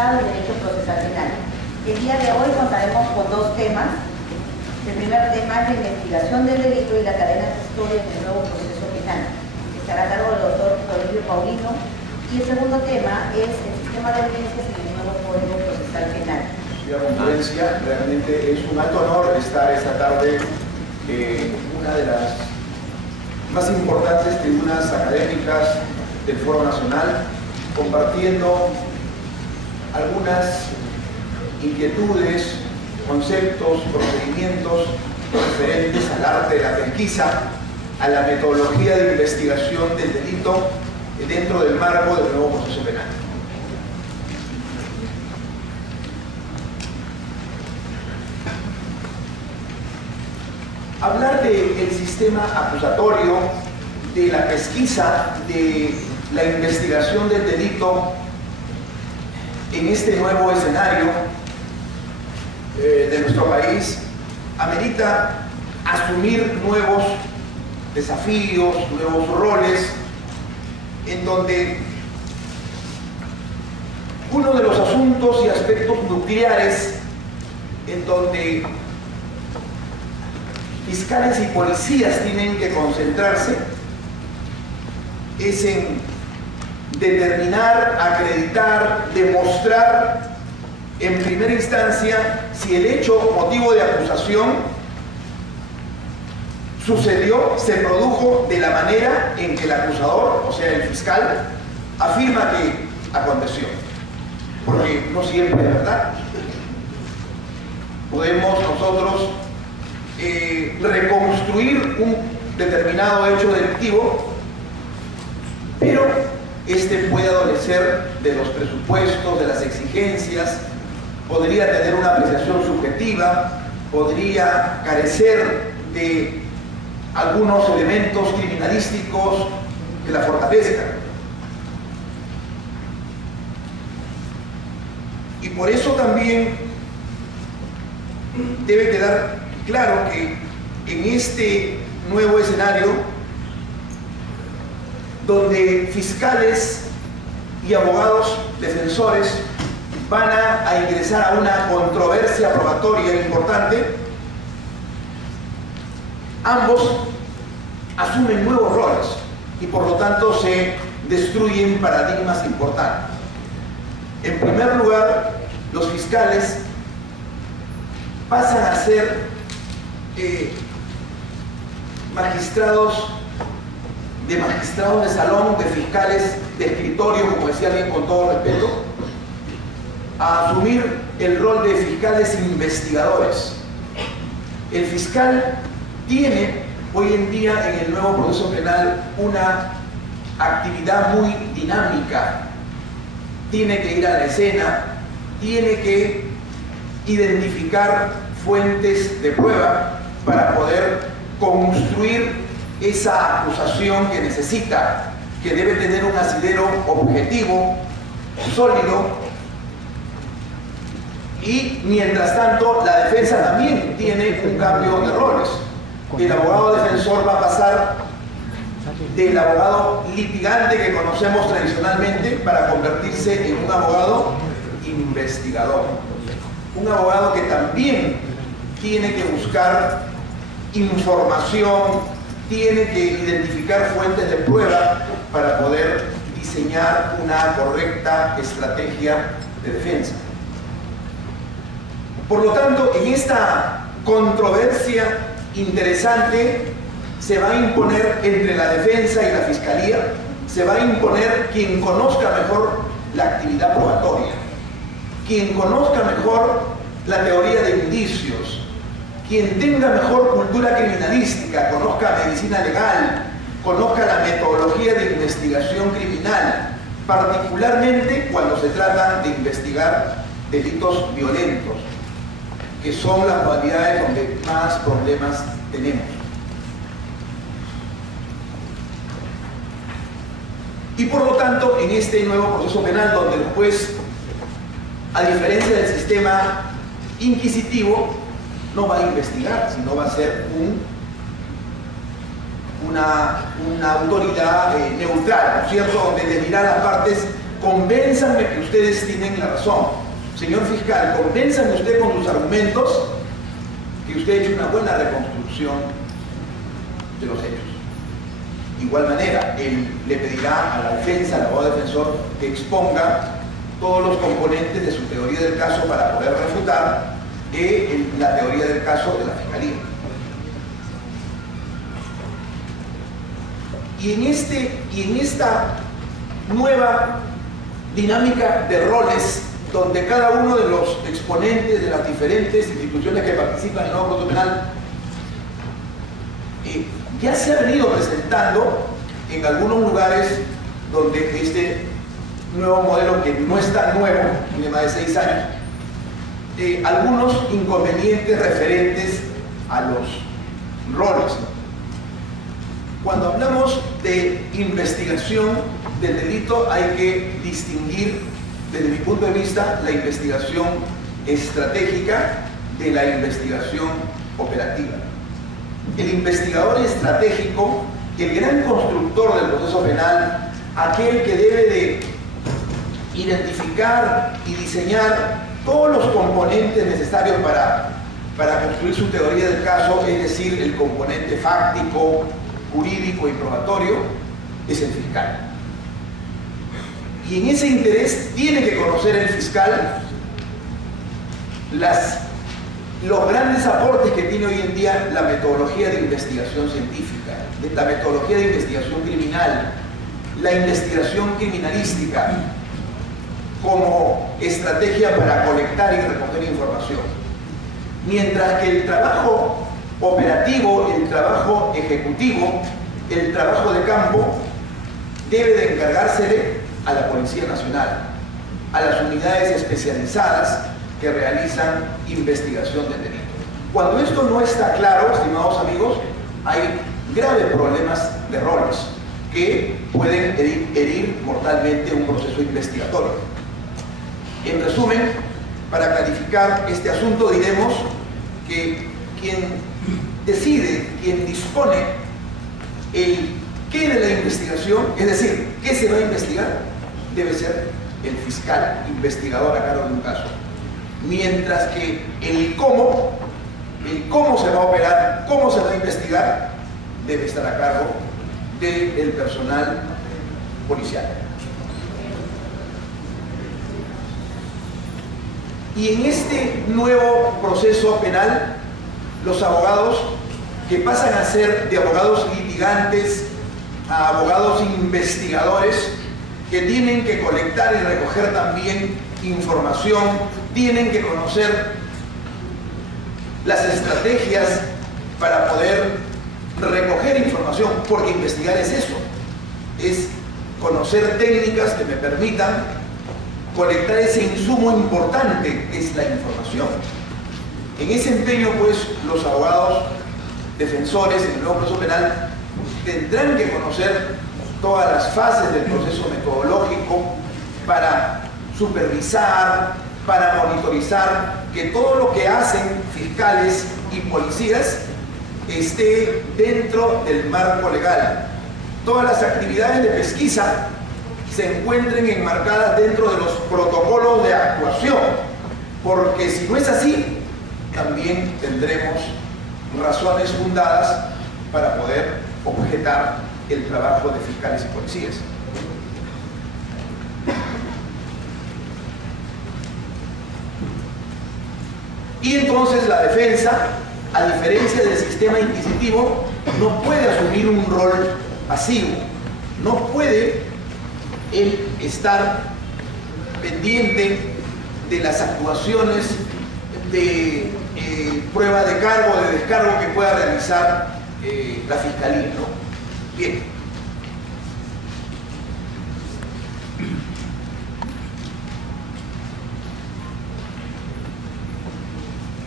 Estado y Derecho Procesal Penal. El día de hoy contaremos con dos temas. El primer tema es la investigación del delito y la cadena de custodia del nuevo proceso penal, que estará a cargo del doctor Toribio Paulino. Y el segundo tema es el sistema de evidencias en el nuevo Código Procesal Penal. Señora Conferencia, realmente es un alto honor estar esta tarde en una de las más importantes tribunas académicas del Foro Nacional, compartiendo algunas inquietudes, conceptos, procedimientos referentes al arte de la pesquisa, a la metodología de investigación del delito dentro del marco del nuevo proceso penal. Hablar del sistema acusatorio, de la pesquisa, de la investigación del delito en este nuevo escenario de nuestro país amerita asumir nuevos desafíos, nuevos roles, en donde uno de los asuntos y aspectos nucleares en donde fiscales y policías tienen que concentrarse es en determinar, acreditar, demostrar en primera instancia si el hecho motivo de acusación sucedió, se produjo de la manera en que el acusador, o sea el fiscal, afirma que aconteció. Porque no siempre es verdad. Podemos nosotros reconstruir un determinado hecho delictivo, pero este puede adolecer de los presupuestos, de las exigencias, podría tener una apreciación subjetiva, podría carecer de algunos elementos criminalísticos que la fortalezcan. Y por eso también debe quedar claro que en este nuevo escenario, donde fiscales y abogados defensores van a ingresar a una controversia probatoria importante, ambos asumen nuevos roles y por lo tanto se destruyen paradigmas importantes. En primer lugar, los fiscales pasan a ser magistrados de salón, de fiscales de escritorio, como decía bien con todo respeto, a asumir el rol de fiscales investigadores. El fiscal tiene hoy en día en el nuevo proceso penal una actividad muy dinámica. Tiene que ir a la escena, tiene que identificar fuentes de prueba para poder construir esa acusación que necesita, que debe tener un asidero objetivo, sólido, y mientras tanto la defensa también tiene un cambio de roles. El abogado defensor va a pasar del abogado litigante que conocemos tradicionalmente para convertirse en un abogado investigador, un abogado que también tiene que buscar información, tiene que identificar fuentes de prueba para poder diseñar una correcta estrategia de defensa. Por lo tanto, en esta controversia interesante se va a imponer entre la defensa y la fiscalía, se va a imponer quien conozca mejor la actividad probatoria, quien conozca mejor la teoría de indicios, quien tenga mejor cultura criminalística, conozca medicina legal, conozca la metodología de investigación criminal, particularmente cuando se trata de investigar delitos violentos, que son las modalidades donde más problemas tenemos. Y por lo tanto, en este nuevo proceso penal, donde el juez, a diferencia del sistema inquisitivo, no va a investigar, sino va a ser una autoridad neutral, ¿no es cierto?, donde deberá las partes convénzanme que ustedes tienen la razón. Señor fiscal, convénzame usted con sus argumentos que usted ha hecho una buena reconstrucción de los hechos. De igual manera, él le pedirá a la defensa, al abogado defensor, que exponga todos los componentes de su teoría del caso para poder refutar la teoría del caso de la Fiscalía. Y en esta nueva dinámica de roles, donde cada uno de los exponentes de las diferentes instituciones que participan en el nuevo proceso penal ya se ha venido presentando en algunos lugares donde este nuevo modelo, que no es tan nuevo, tiene más de 6 años, algunos inconvenientes referentes a los roles. Cuando hablamos de investigación del delito, hay que distinguir, desde mi punto de vista, la investigación estratégica de la investigación operativa. El investigador estratégico, el gran constructor del proceso penal, aquel que debe de identificar y diseñar todos los componentes necesarios para construir su teoría del caso, es decir, el componente fáctico, jurídico y probatorio, es el fiscal. Y en ese interés tiene que conocer el fiscal los grandes aportes que tiene hoy en día la metodología de investigación científica, la metodología de investigación criminal, la investigación criminalística como estrategia para colectar y recoger información. Mientras que el trabajo operativo, el trabajo ejecutivo, el trabajo de campo debe de encargársele a la Policía Nacional, a las unidades especializadas que realizan investigación del delito. Cuando esto no está claro, estimados amigos, hay graves problemas de roles que pueden herir mortalmente un proceso investigatorio. En resumen, para clarificar este asunto, diremos que quien decide, quien dispone el qué de la investigación, es decir, qué se va a investigar, debe ser el fiscal investigador a cargo de un caso. Mientras que el cómo se va a operar, cómo se va a investigar, debe estar a cargo del personal policial. Y en este nuevo proceso penal, los abogados que pasan a ser de abogados litigantes a abogados investigadores, que tienen que colectar y recoger también información, tienen que conocer las estrategias para poder recoger información, porque investigar es eso, es conocer técnicas que me permitan colectar ese insumo importante que es la información. En ese empeño, pues, los abogados defensores en el nuevo proceso penal tendrán que conocer todas las fases del proceso metodológico para supervisar, para monitorizar que todo lo que hacen fiscales y policías esté dentro del marco legal. Todas las actividades de pesquisa se encuentren enmarcadas dentro de los protocolos de actuación, porque si no es así, también tendremos razones fundadas para poder objetar el trabajo de fiscales y policías. Y entonces la defensa, a diferencia del sistema inquisitivo, no puede asumir un rol pasivo, no puede él estar pendiente de las actuaciones de prueba de cargo o de descargo que pueda realizar la Fiscalía, ¿no? Bien.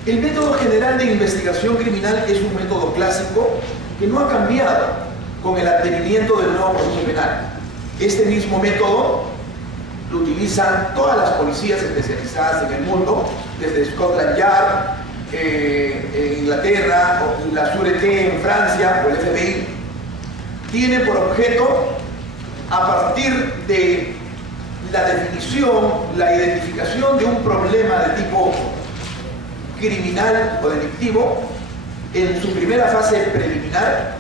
El método general de investigación criminal es un método clásico que no ha cambiado con el advenimiento del nuevo proceso penal. Este mismo método lo utilizan todas las policías especializadas en el mundo, desde Scotland Yard, en Inglaterra, o la Sûreté en Francia, o el FBI. Tiene por objeto, a partir de la definición, la identificación de un problema de tipo criminal o delictivo en su primera fase preliminar,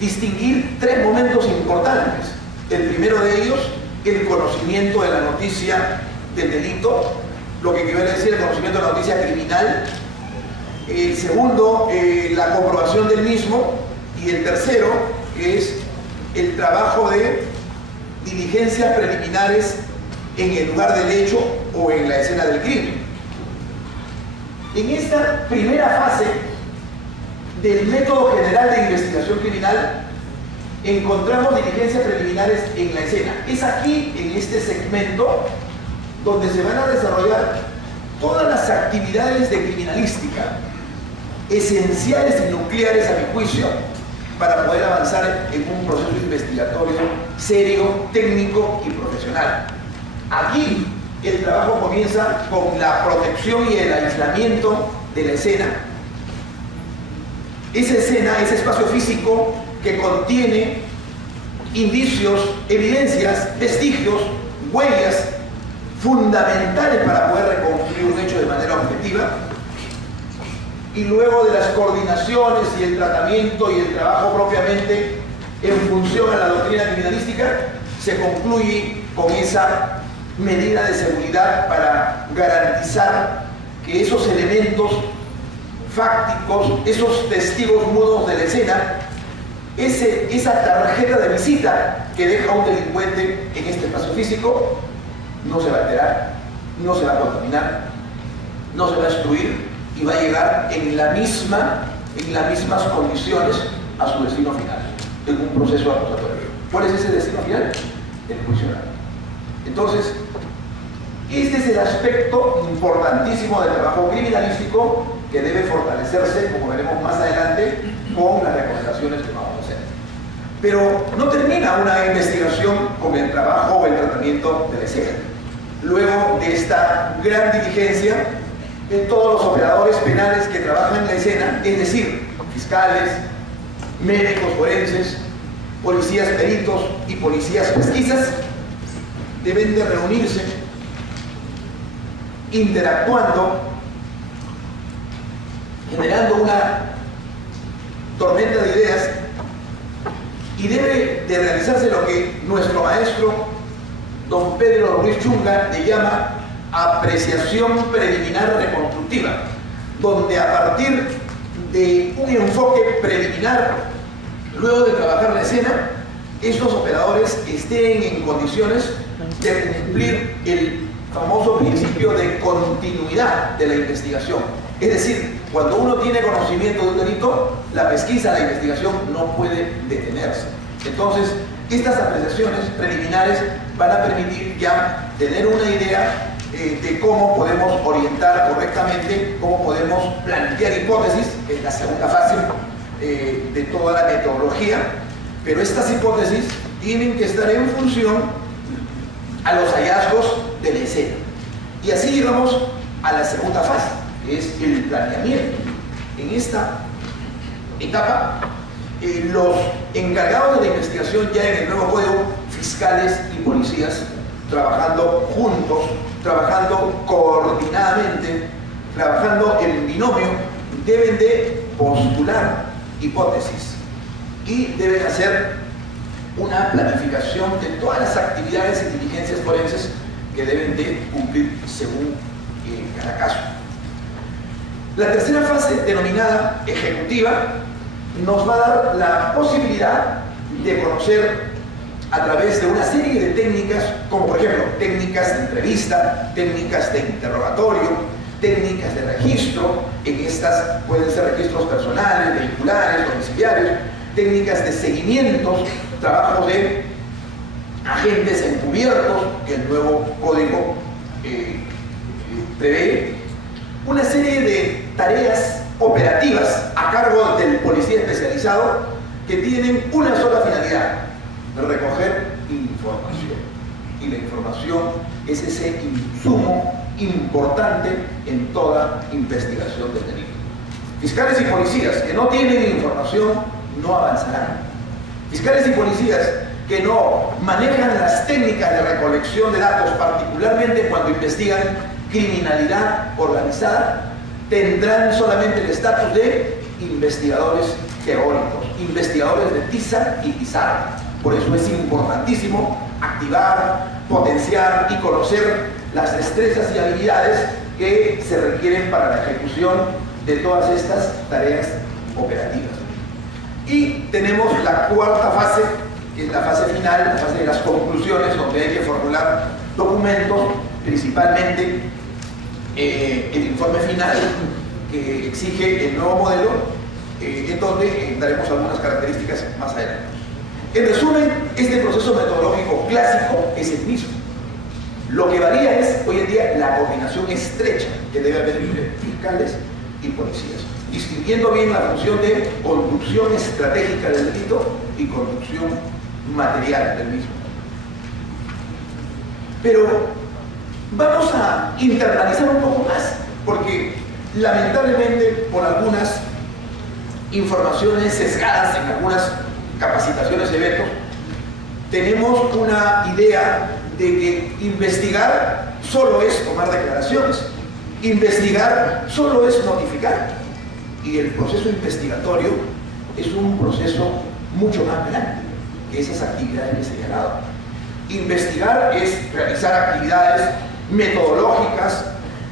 distinguir tres momentos importantes. El primero de ellos, el conocimiento de la noticia del delito, lo que quiere decir el conocimiento de la noticia criminal. El segundo, la comprobación del mismo. Y el tercero, que es el trabajo de diligencias preliminares en el lugar del hecho o en la escena del crimen. En esta primera fase del método general de investigación criminal encontramos diligencias preliminares en la escena. Es aquí, en este segmento, donde se van a desarrollar todas las actividades de criminalística esenciales y nucleares, a mi juicio, para poder avanzar en un proceso investigatorio serio, técnico y profesional. Aquí el trabajo comienza con la protección y el aislamiento de la escena. Esa escena, ese espacio físico que contiene indicios, evidencias, vestigios, huellas fundamentales para poder reconstruir un hecho de manera objetiva. Y luego de las coordinaciones y el tratamiento y el trabajo propiamente en función a la doctrina criminalística, se concluye con esa medida de seguridad para garantizar que esos elementos fácticos, esos testigos mudos de la escena, esa tarjeta de visita que deja un delincuente en este espacio físico, no se va a alterar, no se va a contaminar, no se va a destruir, y va a llegar en las mismas condiciones a su destino final, en un proceso acusatorio. ¿Cuál es ese destino final? El juicio oral. Entonces, este es el aspecto importantísimo del trabajo criminalístico que debe fortalecerse, como veremos más adelante, con las recomendaciones que vamos a hacer. Pero no termina una investigación con el trabajo o el tratamiento de la escena. Luego de esta gran diligencia, en todos los operadores penales que trabajan en la escena, es decir, fiscales, médicos forenses, policías peritos y policías pesquisas, deben de reunirse, interactuando, generando una tormenta de ideas, y debe de realizarse lo que nuestro maestro don Pedro Ruiz Chunga le llama apreciación preliminar reconstructiva, donde a partir de un enfoque preliminar, luego de trabajar la escena, estos operadores estén en condiciones de cumplir el famoso principio de continuidad de la investigación. Es decir, cuando uno tiene conocimiento de un delito, la pesquisa, la investigación no puede detenerse. Entonces, estas apreciaciones preliminares van a permitir ya tener una idea de cómo podemos orientar correctamente, cómo podemos plantear hipótesis, que es la segunda fase de toda la metodología, pero estas hipótesis tienen que estar en función a los hallazgos de la escena. Y así llegamos a la segunda fase, que es el planeamiento. En esta etapa, los encargados de la investigación ya en el nuevo código, fiscales y policías, trabajando juntos, trabajando coordinadamente, trabajando en binomio, deben de postular hipótesis y deben hacer una planificación de todas las actividades y diligencias forenses que deben de cumplir según cada caso. La tercera fase, denominada ejecutiva, nos va a dar la posibilidad de conocer a través de una serie de técnicas, como por ejemplo técnicas de entrevista, técnicas de interrogatorio, técnicas de registro. En estas pueden ser registros personales, vehiculares, domiciliarios, técnicas de seguimientos, trabajos de agentes encubiertos, que el nuevo código prevé, una serie de tareas operativas a cargo del policía especializado que tienen una sola finalidad: recoger información. Y la información es ese insumo importante en toda investigación del delito. Fiscales y policías que no tienen información no avanzarán. Fiscales y policías que no manejan las técnicas de recolección de datos, particularmente cuando investigan criminalidad organizada, tendrán solamente el estatus de investigadores teóricos, investigadores de tiza y pizarra. Por eso es importantísimo activar, potenciar y conocer las destrezas y habilidades que se requieren para la ejecución de todas estas tareas operativas. Y tenemos la cuarta fase, que es la fase final, la fase de las conclusiones, donde hay que formular documentos, principalmente el informe final que exige el nuevo modelo, en donde daremos algunas características más adelante. En resumen, este proceso metodológico clásico es el mismo. Lo que varía es, hoy en día, la coordinación estrecha que debe haber entre fiscales y policías, distinguiendo bien la función de conducción estratégica del delito y conducción material del mismo. Pero vamos a internalizar un poco más, porque lamentablemente por algunas informaciones sesgadas en algunas capacitaciones y eventos, tenemos una idea de que investigar solo es tomar declaraciones, investigar solo es notificar, y el proceso investigatorio es un proceso mucho más grande que esas actividades que he señalado. Investigar es realizar actividades metodológicas,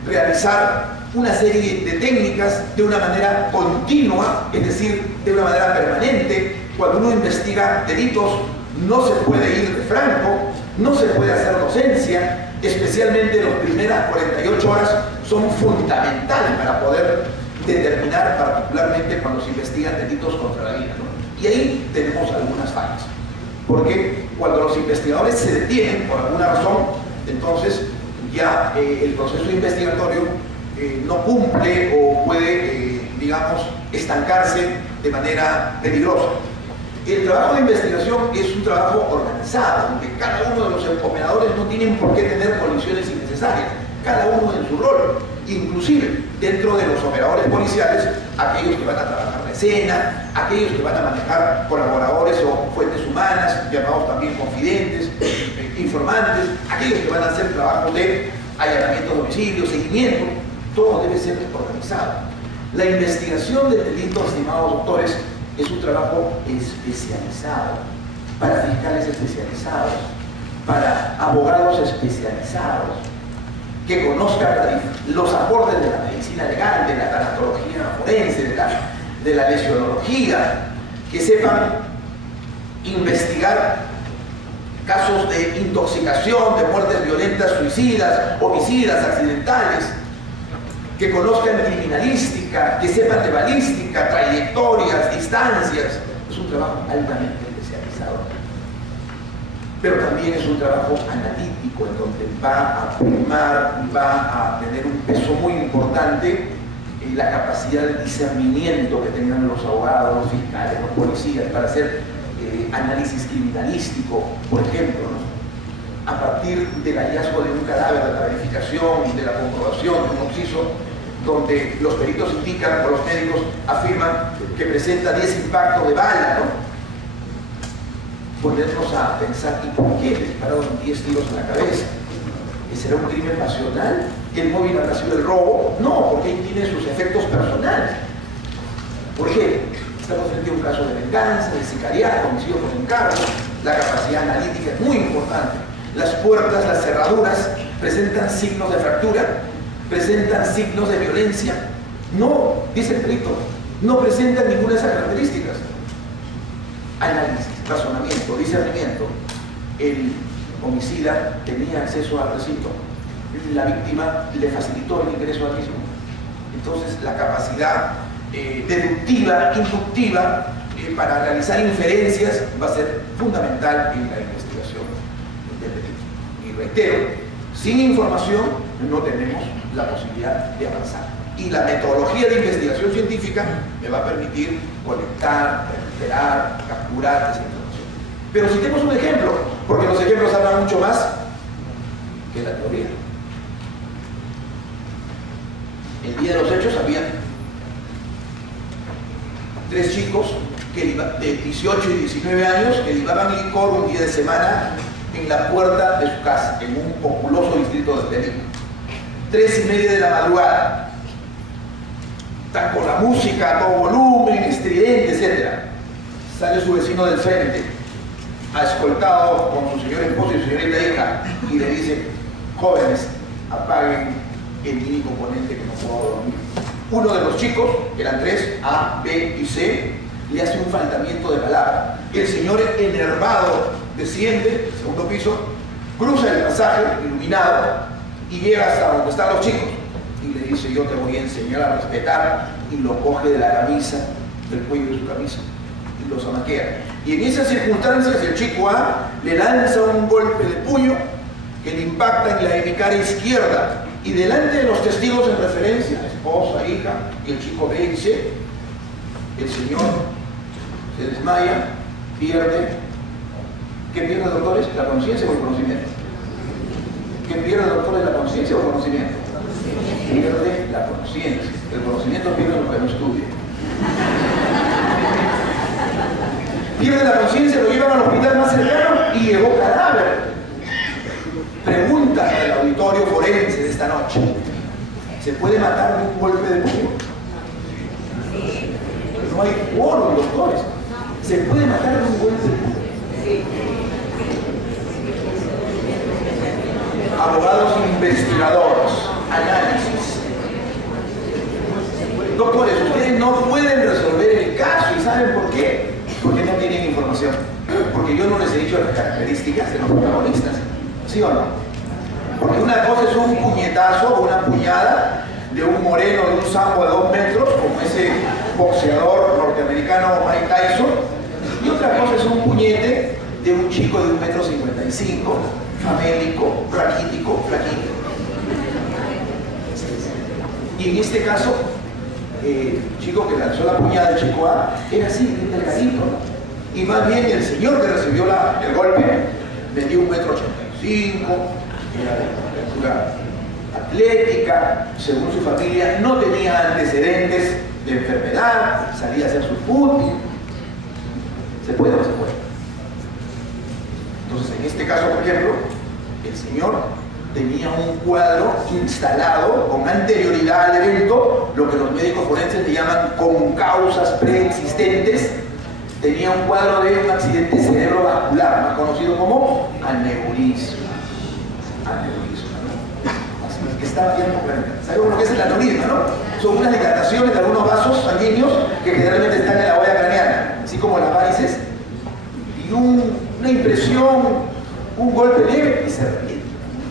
realizar una serie de técnicas de una manera continua, es decir, de una manera permanente. Cuando uno investiga delitos, no se puede ir de franco, no se puede hacer docencia, especialmente las primeras 48 horas son fundamentales para poder determinar, particularmente cuando se investigan delitos contra la vida, ¿no? Y ahí tenemos algunas fallas, porque cuando los investigadores se detienen por alguna razón, entonces ya el proceso investigatorio no cumple o puede, digamos, estancarse de manera peligrosa. El trabajo de investigación es un trabajo organizado, donde cada uno de los operadores no tienen por qué tener colisiones innecesarias, cada uno en su rol, inclusive dentro de los operadores policiales, aquellos que van a trabajar la escena, aquellos que van a manejar colaboradores o fuentes humanas, llamados también confidentes, informantes, aquellos que van a hacer trabajos de allanamiento de domicilio, seguimiento, todo debe ser organizado. La investigación del delito, estimados doctores, es un trabajo especializado, para fiscales especializados, para abogados especializados, que conozcan los aportes de la medicina legal, de la tanatología forense, de la lesionología, que sepan investigar casos de intoxicación, de muertes violentas, suicidas, homicidas, accidentales, que conozcan criminalística, que sepan de balística, trayectorias, distancias. Es un trabajo altamente especializado. Pero también es un trabajo analítico, en donde va a primar, va a tener un peso muy importante en la capacidad de discernimiento que tengan los abogados, los fiscales, los policías, para hacer análisis criminalístico, por ejemplo, ¿no? A partir del hallazgo de un cadáver, de la verificación, de la comprobación de un occiso, donde los peritos indican o los médicos afirman que presenta 10 impactos de bala, ¿no? Ponernos a pensar, ¿y por qué le dispararon 10 tiros en la cabeza? ¿Será un crimen pasional? ¿El móvil habrá sido el robo? No, porque ahí tiene sus efectos personales. Por ejemplo, estamos frente a un caso de venganza, de sicariato, homicidio por encargo. La capacidad analítica es muy importante. Las puertas, las cerraduras presentan signos de fractura, presentan signos de violencia. No, dice el perito, no presentan ninguna de esas características. Análisis, razonamiento, discernimiento. El homicida tenía acceso al recinto, la víctima le facilitó el ingreso al mismo. Entonces la capacidad deductiva, inductiva, para realizar inferencias va a ser fundamental en la investigación del delito. Y reitero, sin información no tenemos la posibilidad de avanzar. Y la metodología de investigación científica me va a permitir conectar, recuperar, capturar esa información. Pero citemos un ejemplo, porque los ejemplos hablan mucho más que la teoría. El día de los hechos había 3 chicos de 18 y 19 años que llevaban licor un día de semana en la puerta de su casa, en un populoso distrito de Lima. 3:30 de la madrugada. Están con la música a todo volumen, estridente, etc. Sale su vecino del frente, escoltado con su señor esposo y su señorita hija, y le dice: jóvenes, apaguen el mini componente que no puedo dormir. Uno de los chicos, eran 3, A, B y C, le hace un faltamiento de palabra. El señor enervado desciende, segundo piso, cruza el pasaje iluminado y llega hasta donde están los chicos y le dice: yo te voy a enseñar a respetar, y lo coge de la camisa, del cuello de su camisa, y lo zamaquea. Y en esas circunstancias el chico A le lanza un golpe de puño que le impacta en la hemicara izquierda, y delante de los testigos en referencia, esposa, hija y el chico B y C, el señor se desmaya, pierde. ¿Qué pierde, doctores? ¿La conciencia o el conocimiento? ¿Qué pierde, doctores? ¿La conciencia o el conocimiento? Pierde la conciencia. El conocimiento pierde lo que no estudia. Pierde la conciencia, lo llevan al hospital más cercano y llegó cadáver. Pregunta del auditorio forense de esta noche: ¿se puede matar de un golpe de puño? No hay quórum, doctores. ¿Se puede matar de un golpe de puño? Abogados investigadores, análisis. Doctores, ustedes no pueden resolver el caso, ¿y saben por qué? Porque no tienen información. Porque yo no les he dicho las características de los protagonistas. ¿Sí o no? Porque una cosa es un puñetazo o una puñada de un moreno de un sambo de 2 metros, como ese boxeador norteamericano Mike Tyson, y otra cosa es un puñete de un chico de 1,55 m, famélico, raquítico, flaquito. Y en este caso, el chico que lanzó la puñada del chico A era así, bien delgadito, ¿no? Y más bien el señor que recibió el golpe medía 1,85 m, era de altura atlética, según su familia no tenía antecedentes de enfermedad, salía a hacer su fútbol. ¿Se puede o no se puede? Entonces, en este caso, por ejemplo, el señor tenía un cuadro instalado con anterioridad al evento, lo que los médicos forenses le llaman con causas preexistentes. Tenía un cuadro de un accidente cerebrovascular, más conocido como aneurisma. Aneurisma, ¿no? Así es que estaba bien completo. Sabemos lo que es el aneurisma, ¿no? Son unas dilataciones de algunos vasos sanguíneos que generalmente están en la boya craneana, así como las varices, y una impresión, un golpe leve y se revienta.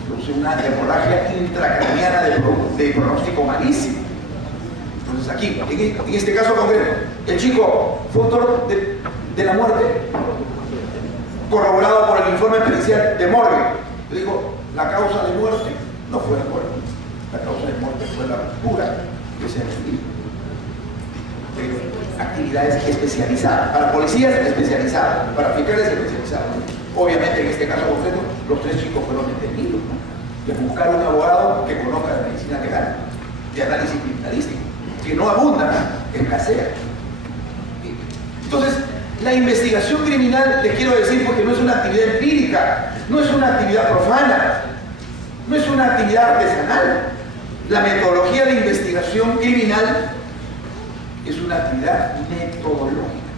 Produce una hemorragia intracraniana de pronóstico malísimo. Entonces aquí, en este caso concreto, el chico fue autor de la muerte, corroborado por el informe pericial de morgue. Le dijo: la causa de muerte no fue el cuerpo, la causa de muerte fue la ruptura que se necesita. Actividades especializadas, para policías especializadas, para fiscales especializados. Obviamente en este caso concreto, los 3 chicos fueron detenidos, ¿no? Y a buscar un abogado que conozca la medicina legal, de análisis criminalístico, que no abunda, escasea. Entonces, la investigación criminal, les quiero decir, porque no es una actividad empírica, no es una actividad profana, no es una actividad artesanal. La metodología de investigación criminal es una actividad metodológica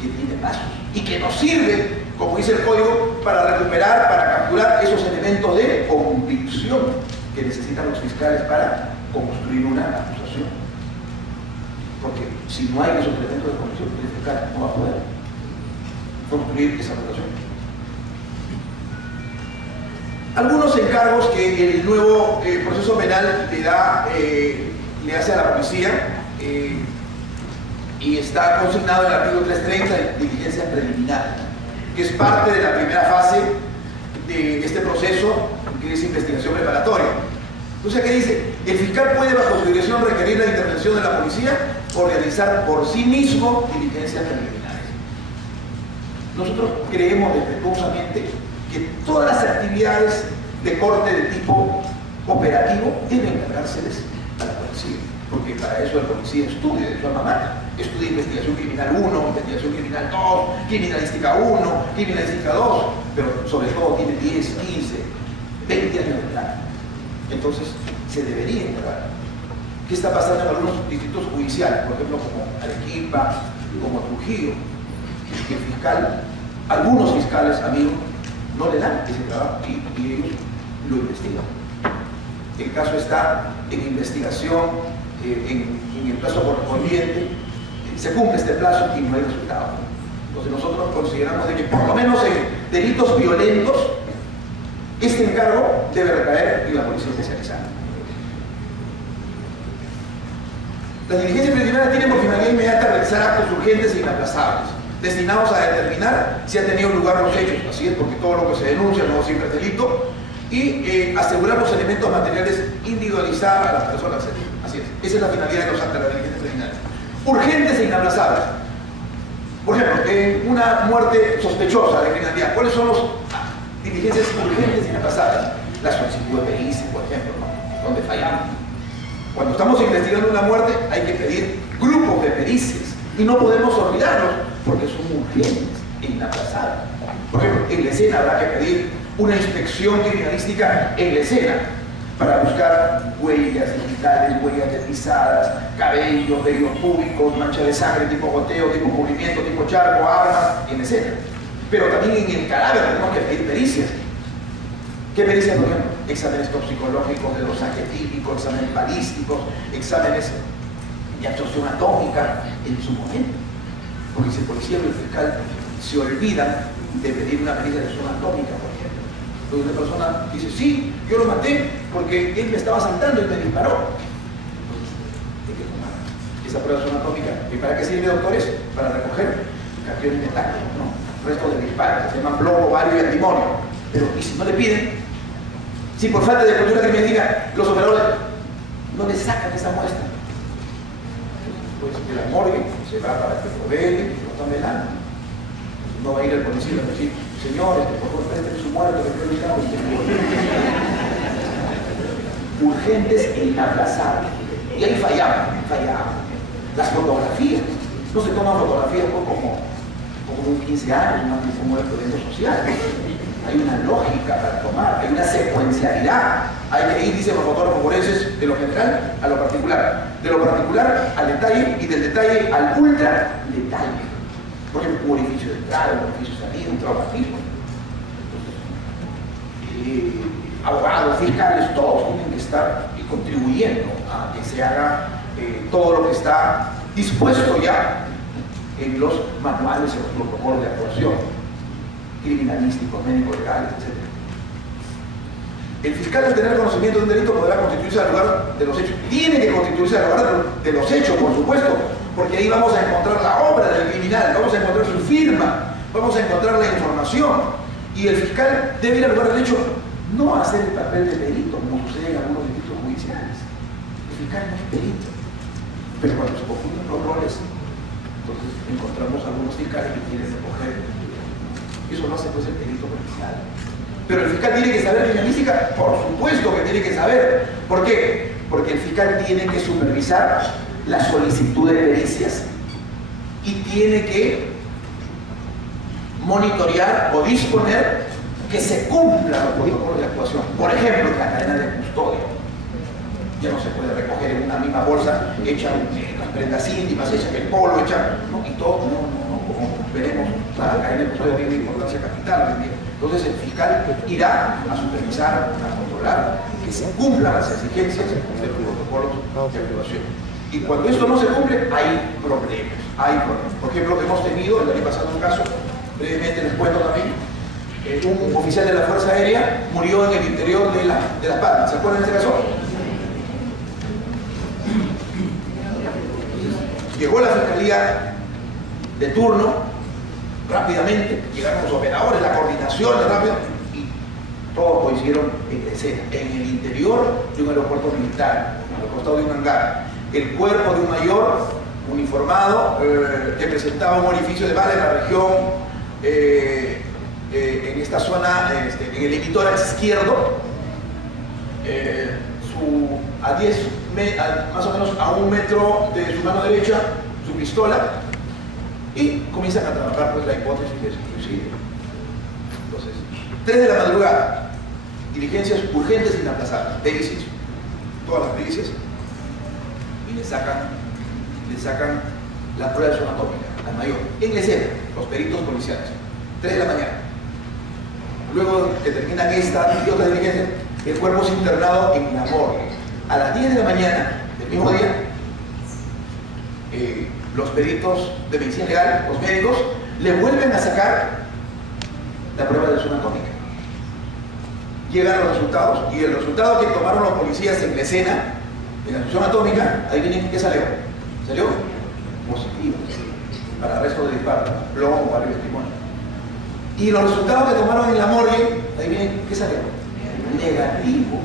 que tiene pasos y que nos sirve, como dice el código, para recuperar, para capturar esos elementos de convicción que necesitan los fiscales para construir una acusación. Porque si no hay esos elementos de convicción, el fiscal no va a poder construir esa acusación. Algunos encargos que el nuevo proceso penal le hace a la policía, y está consignado en el artículo 330 de diligencia preliminar, que es parte de la primera fase de este proceso, que es investigación preparatoria. Entonces, ¿qué dice? El fiscal puede, bajo su dirección, requerir la intervención de la policía o realizar por sí mismo diligencias preliminares. Nosotros creemos respetuosamente que todas las actividades de corte de tipo operativo deben encargárseles a la policía, porque para eso el policía estudia de su alma mater. estudia investigación criminal 1, investigación criminal 2, criminalística 1, criminalística 2, pero sobre todo tiene 10, 15, 20 años de plan. Entonces, se debería integrar. ¿Qué está pasando en algunos distritos judiciales? Por ejemplo, como Arequipa, como Trujillo, que el fiscal, algunos fiscales, amigos, no le dan ese trabajo y ellos lo investigan. El caso está en investigación, en el plazo correspondiente, se cumple este plazo y no hay resultado. Entonces nosotros consideramos de que por lo menos en delitos violentos, este encargo debe recaer en la policía especializada. Las diligencias preliminares tienen por finalidad inmediata realizar actos urgentes e inaplazables, destinados a determinar si han tenido lugar los hechos, así es, porque todo lo que se denuncia no siempre es delito, y asegurar los elementos materiales, individualizar a las personas, así es. Esa es la finalidad de los actos de las diligencias preliminares. Urgentes e inaplazables. Por ejemplo, en una muerte sospechosa de criminalidad, ¿cuáles son las diligencias urgentes e inaplazables? La solicitud de pericia, por ejemplo, ¿no? Donde fallamos. Cuando estamos investigando una muerte hay que pedir grupos de pericias y no podemos olvidarlos porque son urgentes e inaplazables. Por ejemplo, en la escena habrá que pedir una inspección criminalística en la escena para buscar huellas digitales, huellas de pisadas, cabellos, vellos públicos, mancha de sangre, tipo goteo, tipo cubrimiento, tipo charco, armas, en la escena. Pero también en el cadáver tenemos que pedir pericias. ¿Qué pericias, por ejemplo? Exámenes toxicológicos de dosaje típico, exámenes balísticos, exámenes de absorción atómica en su momento. Porque si el policía o el fiscal se olvidan de pedir una pericia de absorción atómica, por ejemplo, donde una persona dice, sí, yo lo maté porque él me estaba asaltando y me disparó. Entonces, hay que tomar esa prueba de absorción atómica. ¿Y para qué sirve, doctores? Para recoger cationes metálicos, ¿no? Restos de disparos, se llaman plomo, bario y antimonio. Pero, ¿y si no le piden? Si por falta de cultura criminalística los operadores no le sacan esa muestra, pues de la morgue se va para que provee y no tome el alma. No va a ir el policía a decir, señores, por favor, presten su muerto, que fue ubicado. Urgentes e inaplazables. Y ahí fallamos. Las fotografías. No se toman fotografías como un 15 años, como un evento social. Hay una lógica para tomar, hay una secuencialidad. Hay que ir, dicen los fotógrafos forenses, de lo general a lo particular. De lo particular al detalle y del detalle al ultra detalle. Por ejemplo, un orificio de entrada, un orificio de salida, un traumatismo. Abogados, fiscales, todos tienen que estar contribuyendo a que se haga todo lo que está dispuesto ya en los manuales y los protocolos de actuación criminalísticos, médicos, legales, etc. El fiscal, al tener conocimiento de un delito, podrá constituirse al lugar de los hechos. Tiene que constituirse al lugar de los hechos, por supuesto, porque ahí vamos a encontrar la obra del criminal, vamos a encontrar su firma, vamos a encontrar la información. Y el fiscal debe ir al lugar del hecho, no a hacer el papel de perito, como sucede en algunos delitos judiciales. El fiscal no es perito. Pero cuando se confunden los roles, entonces encontramos algunos fiscales que quieren recoger. Eso no hace pues el perito policial. Pero el fiscal tiene que saber criminalística, por supuesto que tiene que saber. ¿Por qué? Porque el fiscal tiene que supervisar la solicitud de pericias y tiene que monitorear o disponer que se cumplan los protocolos de actuación. Por ejemplo, la cadena de custodia. Ya no se puede recoger en una misma bolsa, hecha las prendas íntimas, hecha el polo, hecha, ¿no? Y todo, como veremos, la cadena de custodia tiene importancia capital. Entonces el fiscal irá a supervisar, a controlar que se cumplan las exigencias de los protocolos de actuación. Y cuando esto no se cumple, hay problemas. Por ejemplo, hemos tenido, el año pasado un caso, brevemente les cuento también, un oficial de la Fuerza Aérea murió en el interior de Las Palmas. ¿Se acuerdan de este caso? Llegó la fiscalía de turno, rápidamente, llegaron los operadores, la coordinación rápido, y todos lo hicieron en la escena, en el interior de un aeropuerto militar, al costado de un hangar. El cuerpo de un mayor uniformado que presentaba un orificio de bala en la región, en esta zona, en el emitórax izquierdo, más o menos a 1 metro de su mano derecha, su su pistola y comienzan a trabajar pues la hipótesis de suicidio. Entonces, 3 de la madrugada, diligencias urgentes e inaplazables, pericias, todas las pericias, y le sacan la prueba de zona atómica al mayor, en la escena, los peritos policiales, 3 de la mañana. Luego que terminan esta y otra diligencia, el cuerpo es internado en la morgue. A las 10 de la mañana del mismo día, los peritos de medicina legal, los médicos, le vuelven a sacar la prueba de zona atómica. Llegan los resultados, y el resultado que tomaron los policías en la escena, en la zona atómica, ahí vienen, ¿qué salió? Salió positivo para arresto de disparo, plomo, varios testimonios. Y los resultados que tomaron en la morgue, ahí vienen, ¿qué salió? Negativo.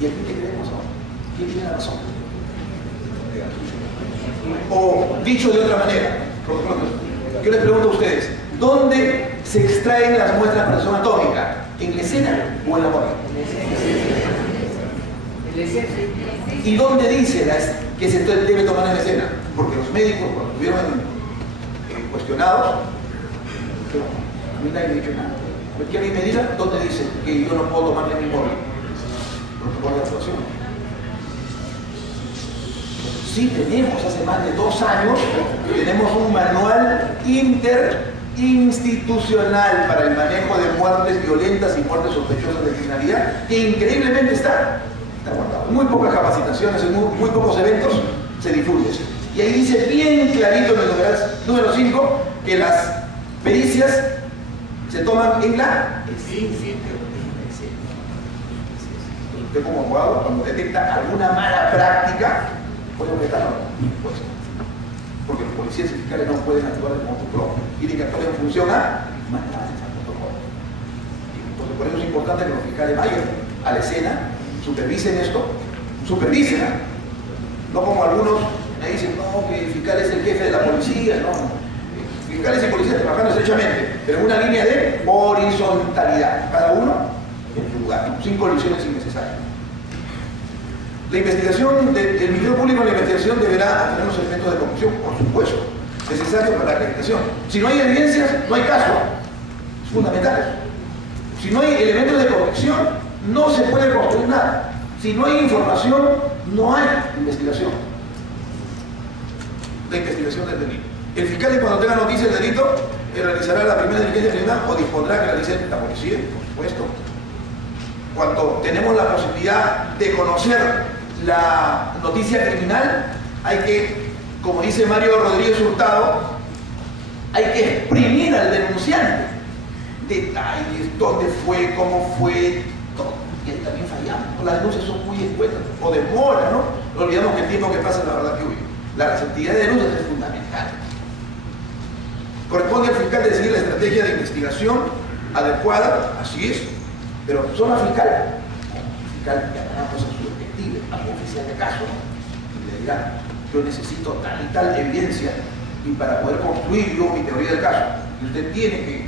¿Y aquí qué creemos ahora? ¿Quién tiene la razón? O dicho de otra manera, yo les pregunto a ustedes, ¿dónde se extraen las muestras para zona atómica? ¿En la escena o en la morgue? ¿Y dónde dice que se debe tomar en la escena? Porque los médicos, cuando estuvieron cuestionados, a mí nadie me dijo nada. ¿Qué alguien me diga? ¿Dónde dice que yo no puedo tomarle mi morgue? Protocolo de actuación. Sí tenemos, hace más de 2 años, tenemos un manual interinstitucional para el manejo de muertes violentas y muertes sospechosas de criminalidad, que increíblemente está guardado. Muy pocas capacitaciones, en muy pocos eventos se difunde. Y ahí dice bien clarito en el número 5 que las pericias se toman en la escena. Usted como abogado, cuando detecta alguna mala práctica, puede objetarlo, pues, porque los policías y fiscales no pueden actuar de modo propio, tienen que actuar en función a manejar ese protocolo. Entonces, por eso es importante que los fiscales vayan a la escena, supervisen esto, no como algunos me dicen, no, que el fiscal es el jefe de la policía, no. Fiscales y policías trabajando estrechamente, pero en una línea de horizontalidad, cada uno en su lugar, sin colisiones innecesarias. La investigación del Ministerio Público en la investigación deberá tener los elementos de conclusión, por supuesto, necesarios para la acreditación. Si no hay evidencias, no hay caso. Es fundamental eso. Si no hay elementos de convicción, no se puede construir nada. Si no hay información, no hay investigación. La investigación del delito. El fiscal, cuando tenga noticia del delito, realizará la primera diligencia criminal o dispondrá que realice la policía, por supuesto. Cuando tenemos la posibilidad de conocer la noticia criminal, hay que, como dice Mario Rodríguez Hurtado, hay que exprimir al denunciante. Detalles, dónde fue, cómo fue, todo. Y ahí también fallamos. Las denuncias son muy escuetas, o demora, ¿no? No olvidamos que el tiempo que pasa es la verdad que huye. La receptividad de denuncias es fundamental. Corresponde al fiscal decidir la estrategia de investigación adecuada, así es, pero zona fiscal, el fiscal llamará pues a su detective, a su oficial de caso, y le dirá, yo necesito tal y tal evidencia, y para poder construir yo mi teoría del caso, y usted tiene que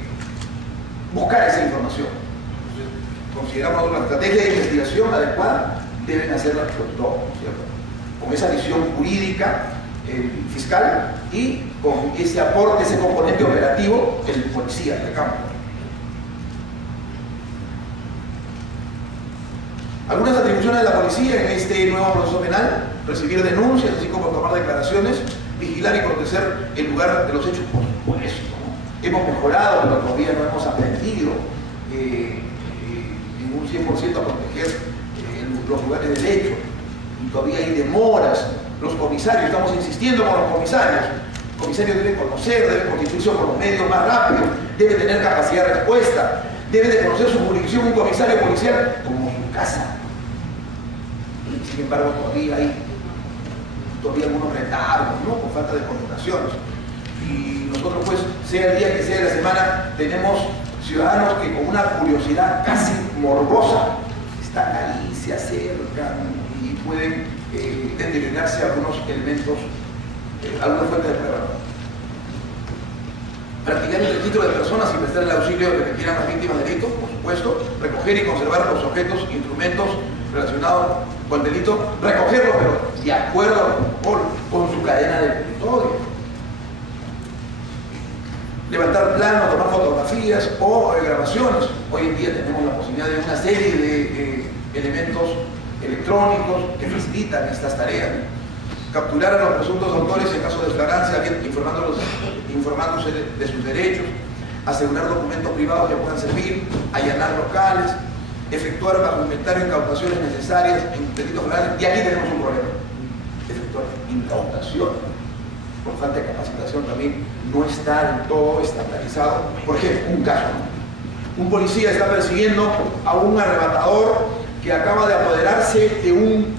buscar esa información. Entonces, consideramos una estrategia de investigación adecuada, deben hacerla los dos, ¿cierto? Con esa visión jurídica, el fiscal, y con ese aporte, ese componente operativo, el policía de campo. Algunas atribuciones de la policía en este nuevo proceso penal: recibir denuncias, así como tomar declaraciones, vigilar y proteger el lugar de los hechos, por supuesto, ¿no? Hemos mejorado, pero todavía no hemos aprendido en un 100% a proteger los lugares del hecho, y todavía hay demoras. Los comisarios, estamos insistiendo con los comisarios. El comisario debe conocer, debe constituirse por los medios más rápidos, debe tener capacidad de respuesta, debe de conocer su jurisdicción, un comisario policial como su casa. Sin embargo, todavía hay algunos retardos, ¿no? Por falta de comunicaciones. Y nosotros, pues, sea el día que sea de la semana, tenemos ciudadanos que con una curiosidad casi morbosa están ahí, se acercan y pueden determinarse algunos elementos, alguna fuente de prueba. Practicar el registro de personas y prestar el auxilio de que quieran las víctimas de delitos, por supuesto. Recoger y conservar los objetos, instrumentos relacionados con delito, recogerlo, pero de acuerdo al protocolo, con su cadena de custodia. Levantar planos, tomar fotografías o grabaciones. Hoy en día tenemos la posibilidad de una serie de elementos electrónicos que facilitan estas tareas. Capturar a los presuntos autores en caso de flagrancia, informándose de sus derechos, asegurar documentos privados que puedan servir, allanar locales, efectuar bajo inventario incautaciones necesarias en delitos flagrante. Y aquí tenemos un problema: efectuar incautación. Por falta de capacitación también no está del todo estandarizado. Por ejemplo, un caso, ¿no? Un policía está persiguiendo a un arrebatador que acaba de apoderarse de un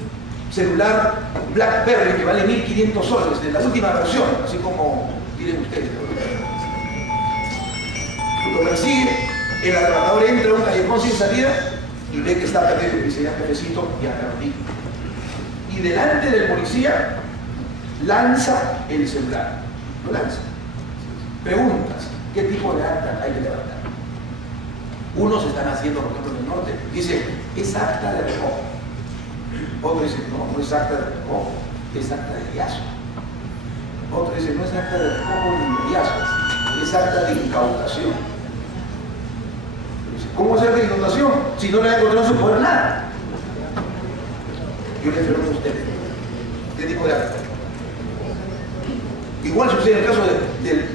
celular BlackBerry que vale 1.500 soles, de la última versión, así como tienen ustedes. Lo persigue, el arrebatador entra a un callejón sin salida y ve que está perdido, y dice: ya jefecito, ya perdí. Y delante del policía lanza el celular, lo lanza. Preguntas: ¿qué tipo de acta hay que levantar? Unos están haciendo, por ejemplo, en el norte, dice: es acta de recojo. Otro dice: no, no es acta de recojo, es acta de hallazgo. Otro dice: no es acta de recojo ni de hallazgo, es acta de incautación. ¿Cómo es acta de incautación? Si no le han encontrado en su poder nada. Yo les pregunto a ustedes: ¿qué tipo de acta? Igual sucede en el caso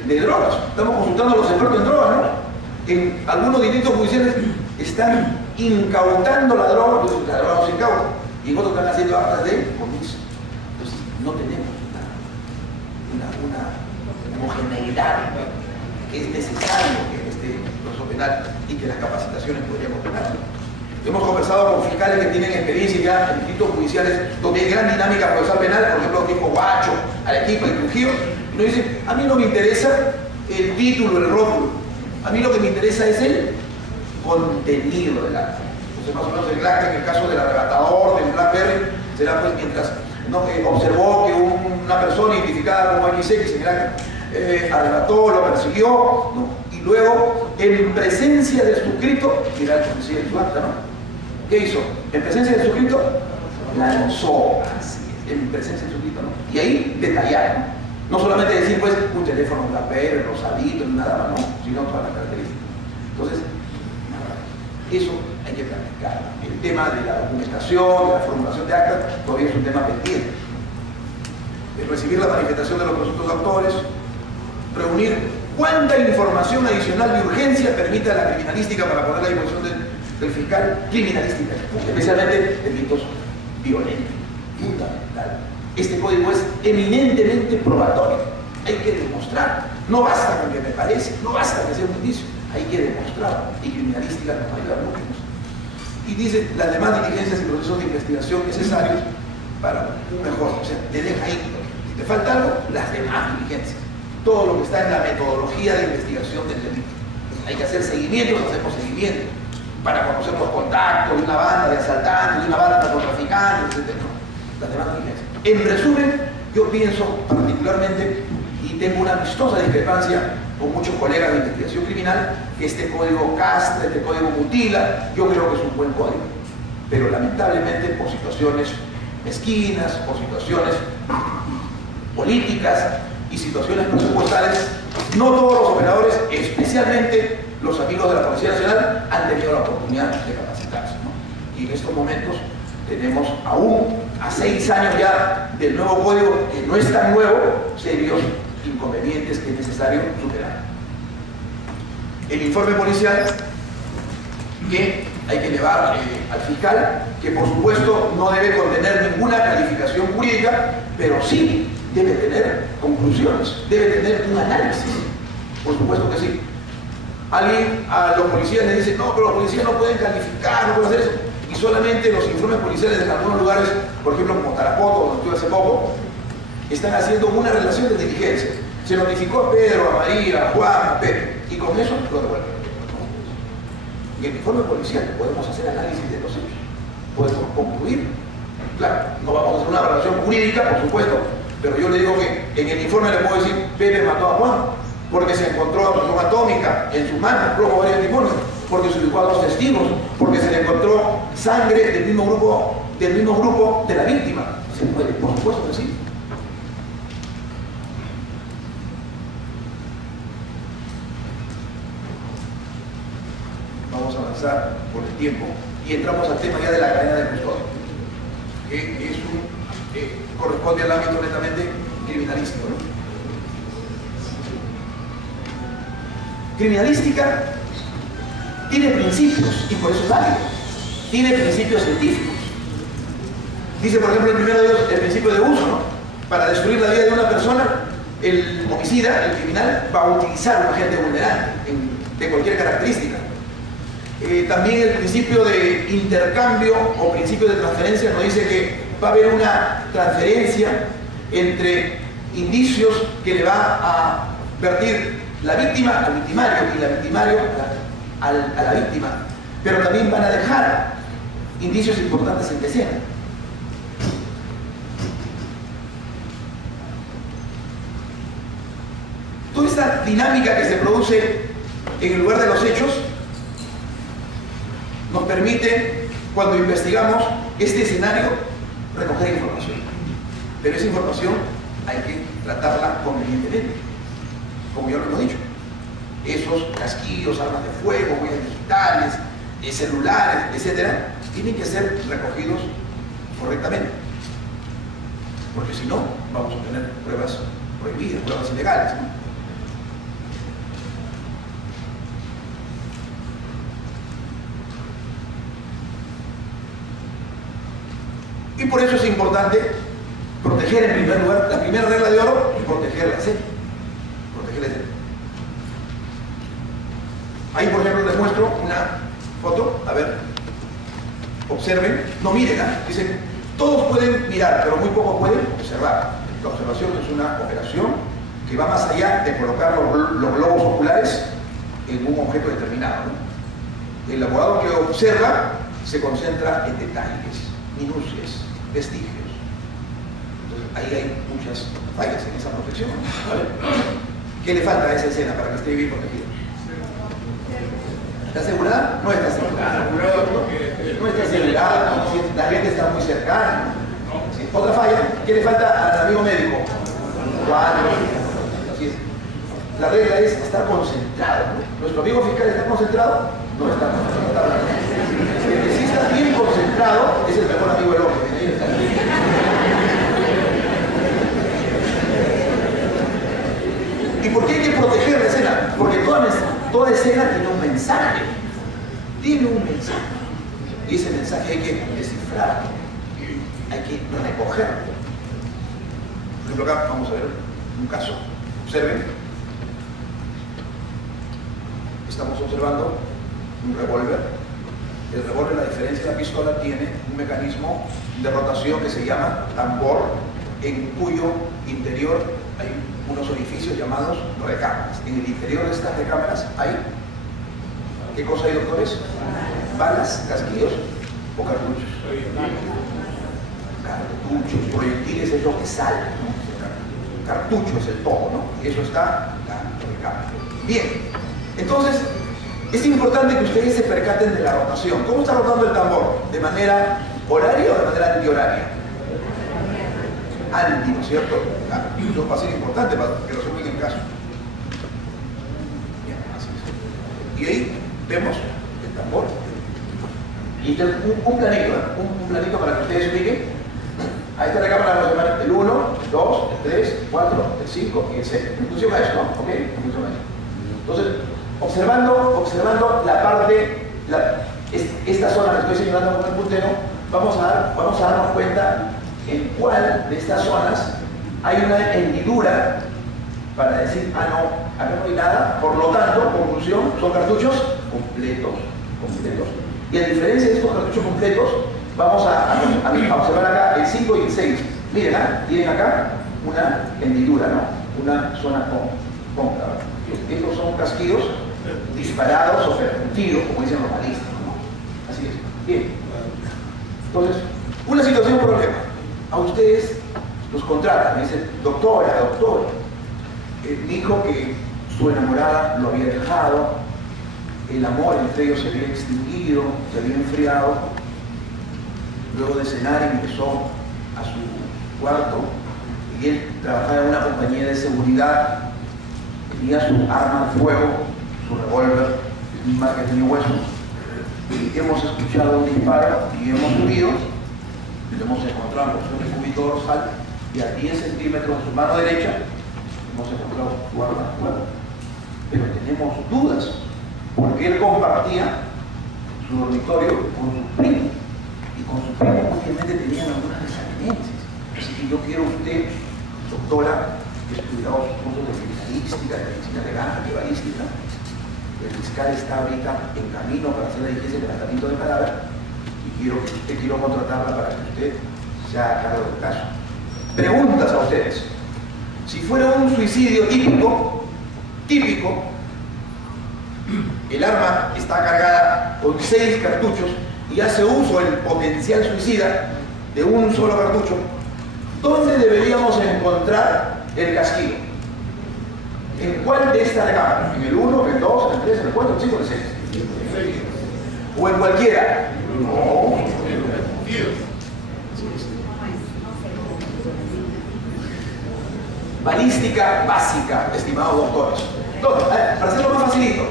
de drogas. Estamos consultando a los expertos en drogas, ¿no? En algunos distritos judiciales están incautando la droga, pues la droga no se incauta, y en otros están haciendo actas de comiso. Entonces, no tenemos una homogeneidad que es necesario en este proceso penal y que las capacitaciones podríamos tener. Hemos conversado con fiscales que tienen experiencia ya en distritos judiciales donde hay gran dinámica procesal penal, por ejemplo, tipo Guacho, Arequipa y Trujillo, y nos dicen: a mí no me interesa el título, el rótulo, a mí lo que me interesa es el contenido del acta. Entonces, más o menos el acta en el caso del arrebatador, del BlackBerry, será pues mientras observó que una persona identificada como XX en el acta arrebató, lo persiguió, ¿no? Y luego, en presencia del suscrito, dirá el policía en su acta, ¿no? ¿Qué hizo? En presencia del suscrito, lanzó, en presencia del suscrito, ¿no? Y ahí detallar, ¿no? No solamente decir, pues, un teléfono BlackBerry, rosadito, nada más, ¿no? Sino todas las características. Entonces, eso hay que practicar. El tema de la documentación, de la formulación de actas, todavía es un tema pendiente. Recibir la manifestación de los presuntos autores, reunir cuánta información adicional de urgencia permite a la criminalística para poner a disposición del fiscal, criminalística, especialmente delitos violentos, fundamental. Este código es eminentemente probatorio, hay que demostrar, no basta con que me parece, no basta que sea un indicio, hay que demostrar, y criminalística nos ayuda mucho. Y dice las demás diligencias y procesos de investigación necesarios para un mejor, o sea, te deja ahí. Si te falta algo, las demás diligencias, todo lo que está en la metodología de investigación del delito. Hay que hacer seguimientos, hacemos seguimiento para conocer los contactos de una banda de asaltantes, de una banda de narcotraficantes, etc. Las demás diligencias. En resumen, yo pienso particularmente, y tengo una vistosa discrepancia con muchos colegas de investigación criminal, que este código castra, este código mutila. Yo creo que es un buen código, pero lamentablemente por situaciones mezquinas, por situaciones políticas y situaciones presupuestales, no todos los operadores, especialmente los amigos de la Policía Nacional, han tenido la oportunidad de capacitarse, ¿no? Y en estos momentos tenemos aún, a 6 años ya del nuevo código, que no es tan nuevo, serios inconvenientes que es necesario superar. El informe policial que hay que llevar al fiscal, que por supuesto no debe contener ninguna calificación jurídica, pero sí debe tener conclusiones, debe tener un análisis, por supuesto que sí. Alguien a los policías le dice: no, pero los policías no pueden calificar, no pueden hacer eso, y solamente los informes policiales de algunos lugares, por ejemplo como Tarapoto, donde estuve hace poco, están haciendo una relación de diligencia. Se notificó a Pedro, a María, a Juan, a Pepe, y con eso lo devuelven. En el informe policial podemos hacer análisis de los hechos, podemos concluir. Claro, no vamos a hacer una relación jurídica, por supuesto, pero yo le digo que en el informe le puedo decir: Pepe mató a Juan porque se encontró explosión atómica en sus manos, produjo varios testimonios, porque se ubicó a 2 testigos, porque se le encontró sangre del mismo grupo del mismo grupo de la víctima. ¿Se puede? Por supuesto que sí. Vamos a avanzar por el tiempo y entramos al tema ya de la cadena de custodia, que corresponde al ámbito netamente criminalístico, ¿no? Criminalística tiene principios y por eso es válido. Tiene principios científicos. Dice, por ejemplo, el primero de ellos, el principio de uso, ¿no? Para destruir la vida de una persona, el homicida, el criminal, va a utilizar un agente vulnerable de cualquier característica. También el principio de intercambio o principio de transferencia nos dice que va a haber una transferencia entre indicios que le va a vertir la víctima al victimario y la victimario a la víctima, pero también van a dejar indicios importantes en escena. Toda esta dinámica que se produce en el lugar de los hechos nos permite, cuando investigamos este escenario, recoger información. Pero esa información hay que tratarla convenientemente, como ya lo hemos dicho. Esos casquillos, armas de fuego, huellas digitales, celulares, etcétera, tienen que ser recogidos correctamente. Porque si no, vamos a tener pruebas prohibidas, pruebas ilegales, ¿no? Y por eso es importante proteger en primer lugar, la primera regla de oro es proteger la escena. Proteger la escena. Ahí, por ejemplo, les muestro una foto. A ver, observen. No miren, ¿eh? Dicen, todos pueden mirar, pero muy pocos pueden observar. La observación es una operación que va más allá de colocar los globos oculares en un objeto determinado, ¿no? El abogado que observa se concentra en detalles, minucias, vestigios. Entonces, ahí hay muchas fallas en esa protección, ¿vale? ¿Qué le falta a esa escena para que esté bien protegido? ¿Está asegurada? No está asegurada. No está asegurada. La gente está muy cercana. ¿Sí? Otra falla. ¿Qué le falta al amigo médico? Cuadro. Así es. La regla es estar concentrado, ¿no? ¿Nuestro amigo fiscal está concentrado? No está concentrado. El que sí está bien concentrado es el mejor amigo del hombre. ¿Y por qué hay que proteger la escena? Porque toda escena tiene un mensaje. Tiene un mensaje. Y ese mensaje hay que descifrarlo. Hay que recogerlo. Por ejemplo, acá vamos a ver un caso. Observen. Estamos observando un revólver. El revólver, a diferencia de la pistola, tiene un mecanismo de rotación que se llama tambor, en cuyo interior hay unos orificios llamados recámaras. En el interior de estas recámaras hay, ¿qué cosa hay, doctores? Balas, casquillos o cartuchos. Cartuchos, proyectiles es lo que sale, ¿no? Cartucho es el todo, ¿no? Y eso está en la recámara. Bien, entonces es importante que ustedes se percaten de la rotación. ¿Cómo está rotando el tambor? ¿De manera horaria o de manera antihoraria? Anti, ¿no es cierto? Claro, eso va a ser importante para que lo sepan en el caso. Bien, así es. Y ahí vemos el tambor. Y un planito, ¿eh? Un planito para que ustedes ubiquen. A esta recámara vamos a llamar el 1, el 2, el 3, el 4, el 5 y el 6. En función a esto, ¿ok? En función a esto. Entonces, observando la parte, esta zona que estoy señalando con el puntero, vamos a darnos cuenta en cuál de estas zonas hay una hendidura para decir, ah no, acá no hay nada, por lo tanto, conclusión, son cartuchos completos. Y a diferencia de estos cartuchos completos, vamos a observar acá el 5 y el 6. Miren, tienen acá una hendidura, ¿no? Una zona cóncava. Estos son casquillos disparados o percutidos, como dicen los balistas, ¿no? Así es. Bien. Entonces, una situación, un problema. A ustedes los contratan, me dicen, doctora, dijo que su enamorada lo había dejado, el amor entre ellos se había extinguido, se había enfriado, luego de cenar ingresó a su cuarto y él trabajaba en una compañía de seguridad, tenía su arma de fuego, su revólver, marca de hueso, y hemos escuchado un disparo y hemos subido y lo hemos encontrado en su cúbito dorsal y a 10 centímetros de su mano derecha hemos encontrado su arma de fuego. Pero tenemos dudas porque él compartía su dormitorio con su primo y con su primo obviamente tenían algunas desavenencias. Así que yo quiero usted, doctora, que ha estudiado sus cursos de criminalística, de medicina legal, de balística, el fiscal está ahorita en camino para hacer la diligencia de levantamiento de cadáver y quiero contratarla para que usted se haga cargo del caso. Preguntas a ustedes. Si fuera un suicidio típico, el arma está cargada con 6 cartuchos y hace uso el potencial suicida de un solo cartucho, ¿dónde deberíamos encontrar el casquillo? ¿En cuál de estas recámaras? ¿En el 1, en el 2, en el 3, en el 4, en el 5, en el 6? ¿O en cualquiera? No. Balística básica, estimados doctores. Para hacerlo más facilito,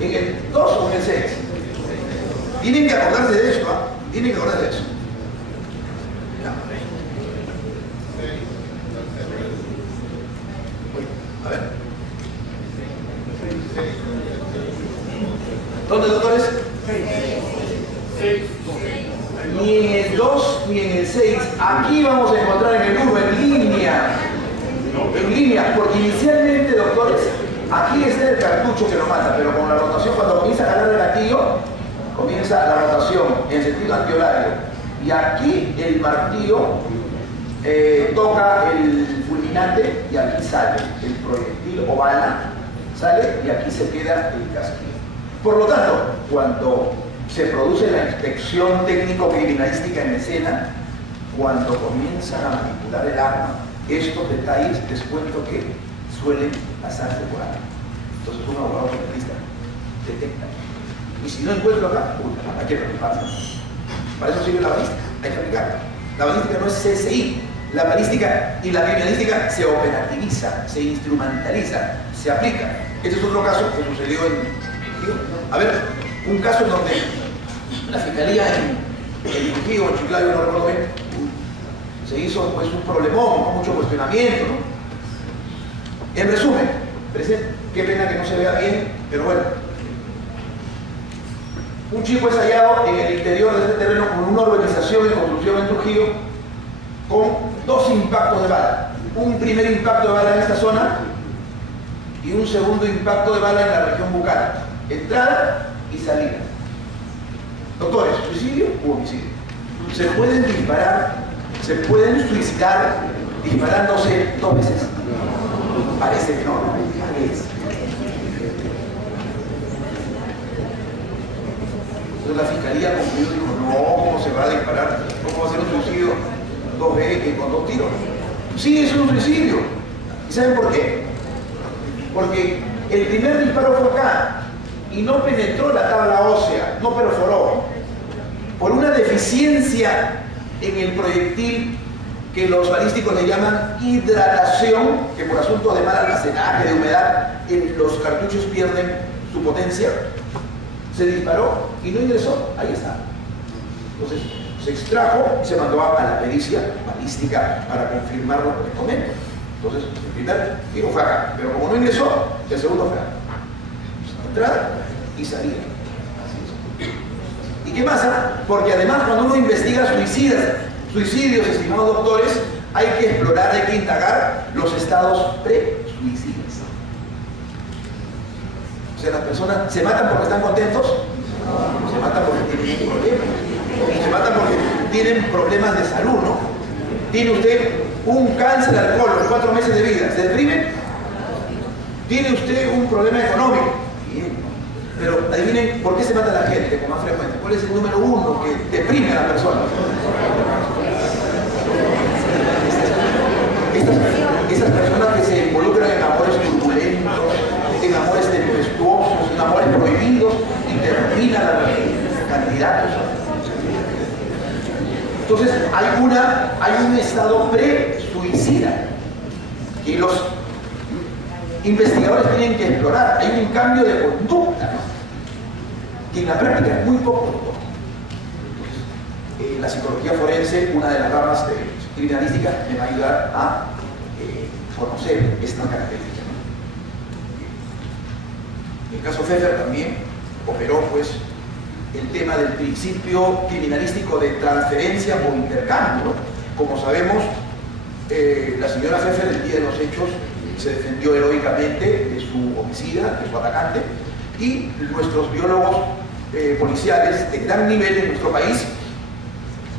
¿en el 2 o en el 6? Tienen que acordarse de eso, ¿ah? Tienen que acordarse de eso. A ver. ¿Dónde, doctores? Ni en el 2 ni en el 6. Aquí vamos a encontrar en el 1, en línea. En línea, porque inicialmente, doctores, aquí está el cartucho que lo mata, pero con la rotación, cuando comienza a jalar el gatillo, comienza la rotación en sentido antihorario. Y aquí el martillo toca el fulminante y aquí sale el proyectil o bala, sale y aquí se queda el casquillo. Por lo tanto, cuando se produce la inspección técnico-criminalística en escena, cuando comienzan a manipular el arma, estos detalles les cuento que suelen pasarse por alto. Entonces un abogado penalista detecta. Y si no encuentro acá, hay que preocuparse. Para eso sirve la balística, hay que aplicarla. La balística no es CSI. La balística y la criminalística se operativiza, se instrumentaliza, se aplica. Este es otro caso que sucedió en... A ver, un caso en donde la fiscalía en el Trujillo, en Chiclayo, no recuerdo bien, se hizo pues un problemón, con mucho cuestionamiento, ¿no? En resumen, qué pena que no se vea bien, pero bueno. Un chico es hallado en el interior de este terreno con una urbanización en construcción en Trujillo con 2 impactos de bala. Un primer impacto de bala en esta zona y un segundo impacto de bala en la región bucal. Entrada y salida. Doctores, ¿suicidio u homicidio? ¿Se pueden disparar, se pueden suicidar disparándose 2 veces? Parece que no, parece. Entonces la fiscalía concluyó y dijo, no, ¿cómo se va a disparar? ¿Cómo va a ser un suicidio 2 veces con 2 tiros? Sí, es un suicidio. ¿Y saben por qué? Porque el primer disparo fue acá y no penetró la tabla ósea, no perforó. Por una deficiencia en el proyectil que los balísticos le llaman hidratación, que por asunto de mal almacenaje, de humedad, los cartuchos pierden su potencia, se disparó y no ingresó, ahí está. Entonces se extrajo y se mandó a la pericia balística para confirmar lo que les comento. Entonces el primer tiro fue acá, pero como no ingresó, el segundo fue acá. Entrada y salida. ¿Y qué pasa? Porque además cuando uno investiga suicidios, estimados doctores, hay que explorar, hay que indagar los estados pre-suicidas. O sea, las personas se matan porque están contentos, se matan porque tienen problemas, se matan porque tienen problemas de salud, ¿no? Tiene usted un cáncer al colon, 4 meses de vida, ¿se deprime? Tiene usted un problema económico, bien, ¿no? Pero adivinen por qué se mata la gente con más frecuencia. ¿Cuál es el número 1 que deprime a la persona? Esas personas que se involucran en amores turbulentos, en amores tempestuosos, en amores prohibidos y terminan a los candidatos. Entonces hay un estado pre-suicida que los investigadores tienen que explorar. Hay un cambio de conducta, ¿no?, que en la práctica es muy poco. La psicología forense, una de las ramas de criminalística, me va a ayudar a conocer esta característica, ¿no? En el caso Pfeffer también operó pues el tema del principio criminalístico de transferencia o intercambio, ¿no? Como sabemos, la señora Pfeffer el día de los hechos se defendió heroicamente de su homicida, de su atacante, y nuestros biólogos policiales de gran nivel en nuestro país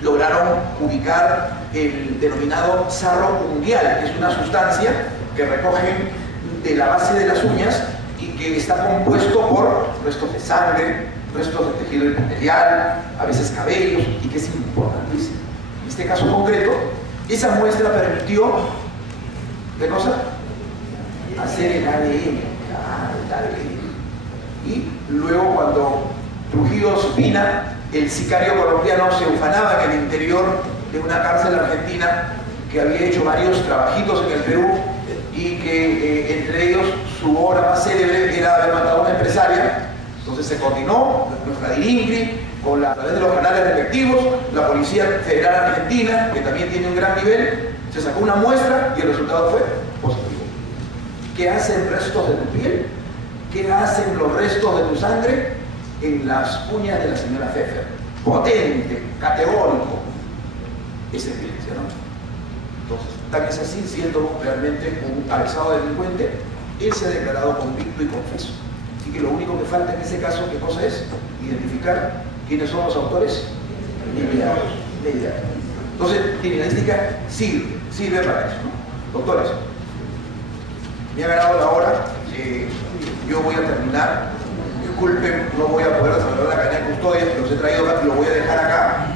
lograron ubicar el denominado sarro unguial, que es una sustancia que recogen de la base de las uñas y que está compuesto por restos de sangre, restos de tejido epitelial, a veces cabellos, y que es importantísimo. En este caso concreto, esa muestra permitió, ¿qué cosa? Hacer el ADN, y luego cuando Trujillo Supina, el sicario colombiano, se ufanaba en el interior de una cárcel argentina que había hecho varios trabajitos en el Perú y que entre ellos su obra más célebre era haber matado a una empresaria. Entonces se coordinó nuestra DIRINCRI a través de los canales respectivos, la Policía Federal Argentina, que también tiene un gran nivel, se sacó una muestra y el resultado fue positivo. ¿Qué hacen restos de tu piel? ¿Qué hacen los restos de tu sangre? En las uñas de la señora Pfeffer. Potente, categórico. Es evidencia, ¿no? Entonces, tal vez así, siendo realmente un avesado delincuente, él se ha declarado convicto y confeso. Así que lo único que falta en ese caso, ¿qué cosa es? Identificar quiénes son los autores inmediatos. Entonces, criminalística sirve para eso, ¿no? Doctores, me ha ganado la hora, yo voy a terminar. Disculpen, no voy a poder desarrollar la cadena de custodia, que los he traído acá, lo voy a dejar acá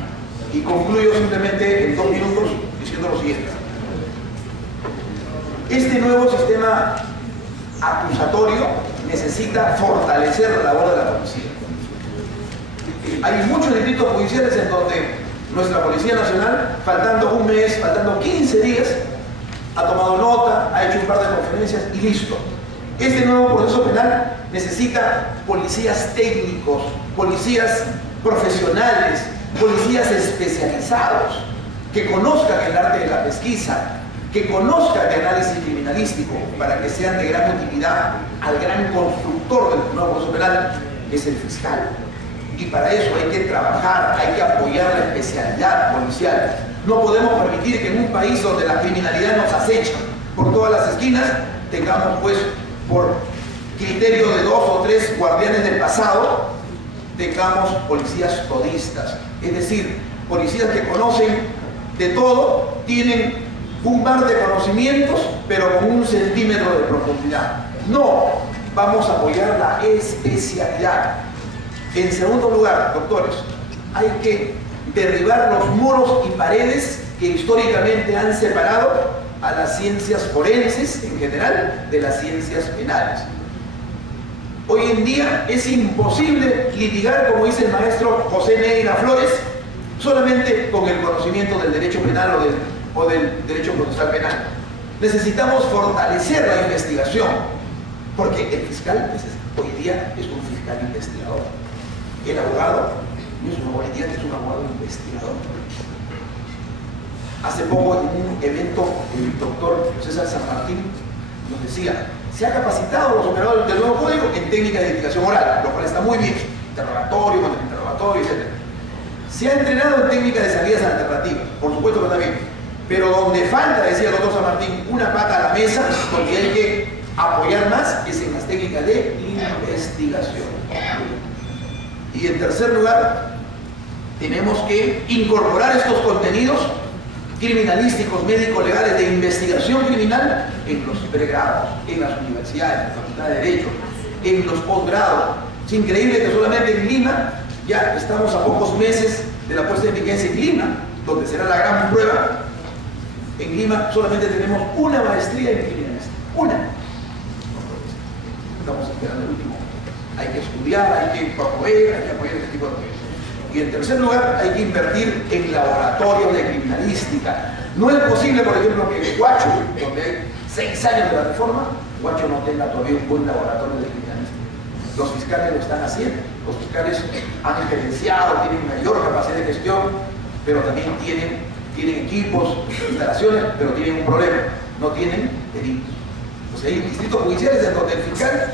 y concluyo simplemente en 2 minutos diciendo lo siguiente. Este nuevo sistema acusatorio necesita fortalecer la labor de la policía. Hay muchos distritos judiciales en donde nuestra Policía Nacional, faltando un mes, faltando 15 días, ha tomado nota, ha hecho un par de conferencias y listo. Este nuevo proceso penal necesita policías técnicos, policías profesionales, policías especializados, que conozcan el arte de la pesquisa, que conozcan el análisis criminalístico, para que sean de gran utilidad al gran constructor del nuevo proceso penal, que es el fiscal. Y para eso hay que trabajar, hay que apoyar la especialidad policial. No podemos permitir que en un país donde la criminalidad nos acecha por todas las esquinas, tengamos pues por criterio de 2 o 3 guardianes del pasado, tengamos policías todistas, es decir, policías que conocen de todo, tienen un mar de conocimientos, pero con 1 centímetro de profundidad. No, vamos a apoyar la especialidad. En segundo lugar, doctores, hay que derribar los muros y paredes que históricamente han separado a las ciencias forenses en general de las ciencias penales. Hoy en día es imposible litigar, como dice el maestro José Neira Flores, solamente con el conocimiento del derecho penal o del derecho procesal penal. Necesitamos fortalecer la investigación, porque el fiscal hoy día es un fiscal investigador. El abogado no es un abogado, hoy día es un abogado investigador. Hace poco en un evento el doctor César San Martín nos decía, se ha capacitado los operadores del nuevo código en técnicas de identificación oral, lo cual está muy bien, interrogatorio, contrainterrogatorio, etc. Se ha entrenado en técnicas de salidas alternativas, por supuesto que está bien, pero donde falta, decía el doctor San Martín, una pata a la mesa, donde hay que apoyar más, es en las técnicas de investigación. Y en tercer lugar, tenemos que incorporar estos contenidos criminalísticos, médico-legales, de investigación criminal en los pregrados, en las universidades, en la Facultad de Derecho, en los posgrados. Es increíble que solamente en Lima, ya estamos a pocos meses de la puesta en vigencia en Lima, donde será la gran prueba. En Lima solamente tenemos una maestría en criminalística, una. Estamos esperando el último. Hay que estudiar, hay que apoyar este tipo de cosas. Y en tercer lugar, hay que invertir en laboratorios de criminalística. No es posible, por ejemplo, que Huacho, donde hay 6 años de la reforma, Huacho no tenga todavía un buen laboratorio de criminalística. Los fiscales lo están haciendo. Los fiscales han gerenciado, tienen mayor capacidad de gestión, pero también tienen equipos, instalaciones, pero tienen un problema, no tienen delitos. O sea, hay distritos judiciales en donde el fiscal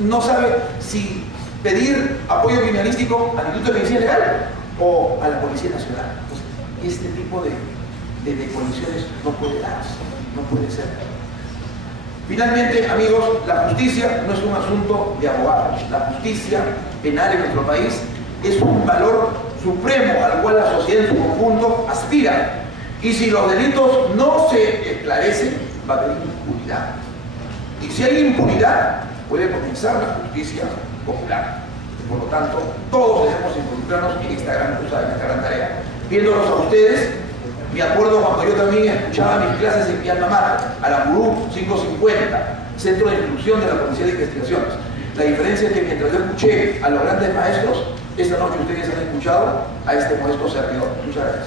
no sabe si pedir apoyo criminalístico al Instituto de Medicina Legal o a la Policía Nacional. Pues, este tipo de condiciones no puede darse, no puede ser. Finalmente, amigos, la justicia no es un asunto de abogados. La justicia penal en nuestro país es un valor supremo al cual la sociedad en su conjunto aspira. Y si los delitos no se esclarecen, va a haber impunidad. Y si hay impunidad, puede comenzar la justicia popular. Por lo tanto, todos debemos involucrarnos en esta gran cosa, en esta gran tarea. Viéndolos a ustedes, me acuerdo cuando yo también escuchaba mis clases en mi alma mater, Aramburú 550, Centro de Instrucción de la Policía de Investigaciones. La diferencia es que mientras yo escuché a los grandes maestros, esta noche ustedes han escuchado a este modesto servidor. Muchas gracias.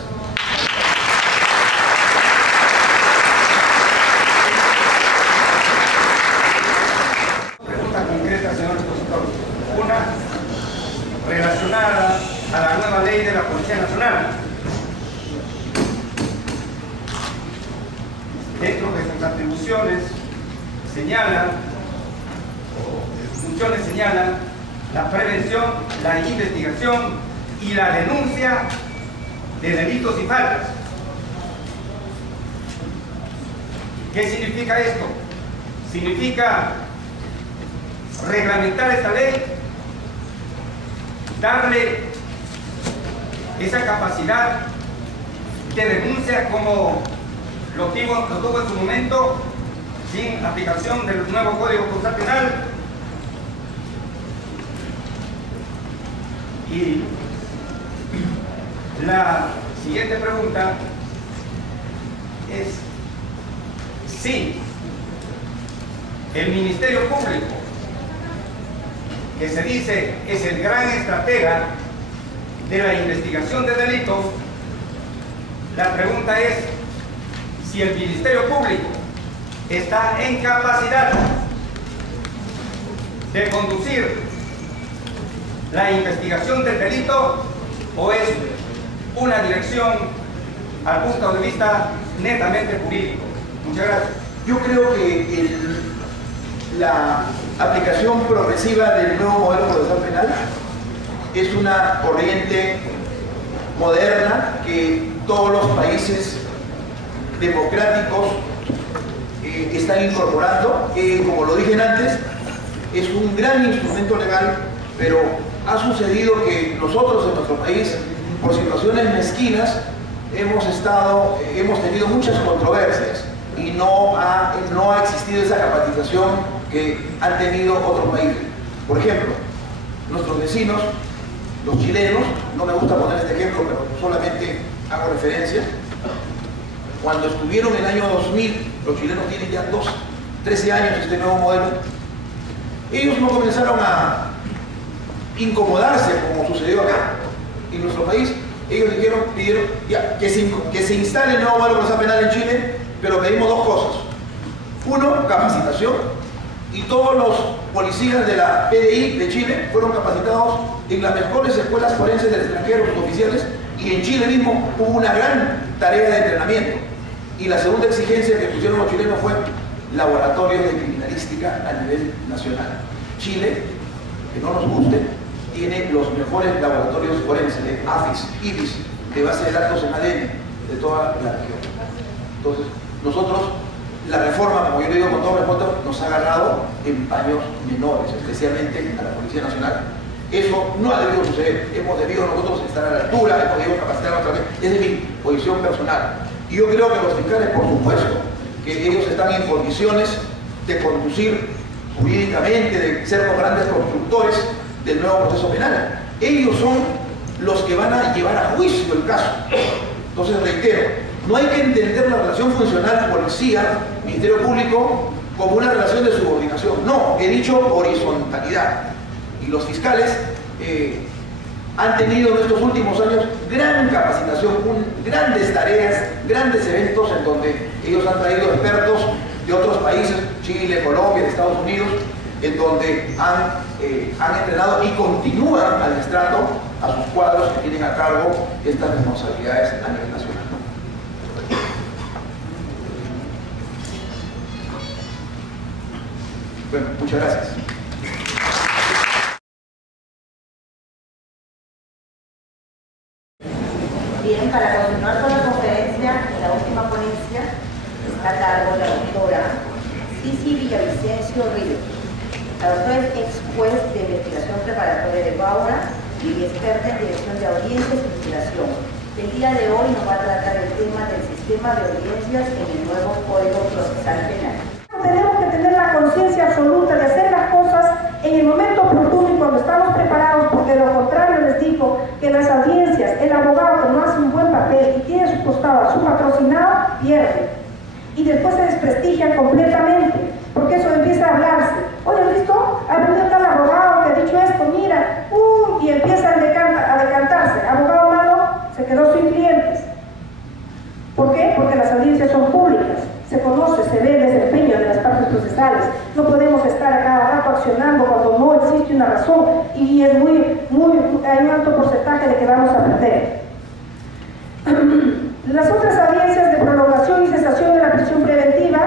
Preguntas concretas, señor expositor. Una, relacionada a la nueva ley de la Policía Nacional. Dentro de sus atribuciones señalan, o funciones señalan, la prevención, la investigación y la denuncia de delitos y faltas. ¿Qué significa esto? Significa reglamentar esta ley, darle esa capacidad de denuncia como lo tuvo en su momento sin aplicación del nuevo Código Procesal Penal. Y la siguiente pregunta es si el Ministerio Público, que se dice es el gran estratega de la investigación de delitos, la pregunta es si el Ministerio Público está en capacidad de conducir la investigación del delito o es una dirección al punto de vista netamente jurídico. Muchas gracias. Yo creo que la aplicación progresiva del nuevo modelo procesal penal es una corriente moderna que todos los países democráticos están incorporando. Como lo dije antes, es un gran instrumento legal, pero ha sucedido que nosotros en nuestro país, por situaciones mezquinas, hemos tenido muchas controversias y no ha existido esa capacitación que han tenido otros países. Por ejemplo, nuestros vecinos, los chilenos, no me gusta poner este ejemplo, pero solamente hago referencia. Cuando estuvieron en el año 2000, los chilenos tienen ya 13 años este nuevo modelo, ellos no comenzaron a incomodarse como sucedió acá. En nuestro país, ellos pidieron ya, que se instale el nuevo modelo procesal penal en Chile, pero pedimos dos cosas. Uno, capacitación, y todos los policías de la PDI de Chile fueron capacitados en las mejores escuelas forenses del extranjero, los oficiales, y en Chile mismo hubo una gran tarea de entrenamiento. Y la segunda exigencia que pusieron los chilenos fue laboratorios de criminalística a nivel nacional. Chile, que no nos guste, tiene los mejores laboratorios forenses de AFIS, IBIS, de base de datos en ADN de toda la región. Entonces, nosotros, la reforma, como yo le digo con todo respeto, nos ha agarrado en paños menores, especialmente a la Policía Nacional. Eso no ha debido suceder. Hemos debido nosotros estar a la altura, hemos debido capacitarnos otra vez. Esa es mi posición personal. Y yo creo que los fiscales, por supuesto, que ellos están en condiciones de conducir jurídicamente, de ser los grandes constructores del nuevo proceso penal. Ellos son los que van a llevar a juicio el caso. Entonces, reitero, no hay que entender la relación funcional policía-ministerio público como una relación de subordinación. No, he dicho horizontalidad. Y los fiscales han tenido en estos últimos años gran capacitación, grandes tareas, grandes eventos en donde ellos han traído expertos de otros países, Chile, Colombia, de Estados Unidos, en donde han entrenado y continúan adiestrando a sus cuadros que tienen a cargo estas responsabilidades a nivel nacional. Bueno, muchas gracias. Bien, para continuar con la conferencia, la última ponencia está a cargo de la doctora Cici Villavicencio Ríos. La doctora es ex juez de investigación preparatoria de Baura y experta en dirección de audiencias y investigación. El día de hoy nos va a tratar el tema del sistema de audiencias en el nuevo Código Procesal Penal. Tenemos que tener la conciencia absoluta de hacer las cosas en el momento oportuno y cuando estamos preparados, porque de lo contrario les digo que las audiencias, el abogado que no hace un buen papel y tiene a su costado a su patrocinado, pierde. Y después se desprestigia completamente, porque eso empieza a hablarse. Oye, ¿listo? Ha venido tal abogado que ha dicho esto, mira, y empieza a decantarse. Abogado malo se quedó sin clientes. ¿Por qué? Porque las audiencias son públicas. Se conoce, se ve el desempeño de las partes procesales. No podemos estar a cada rato accionando cuando no existe una razón y es hay un alto porcentaje de que vamos a perder. Las otras audiencias de prolongación y cesación de la prisión preventiva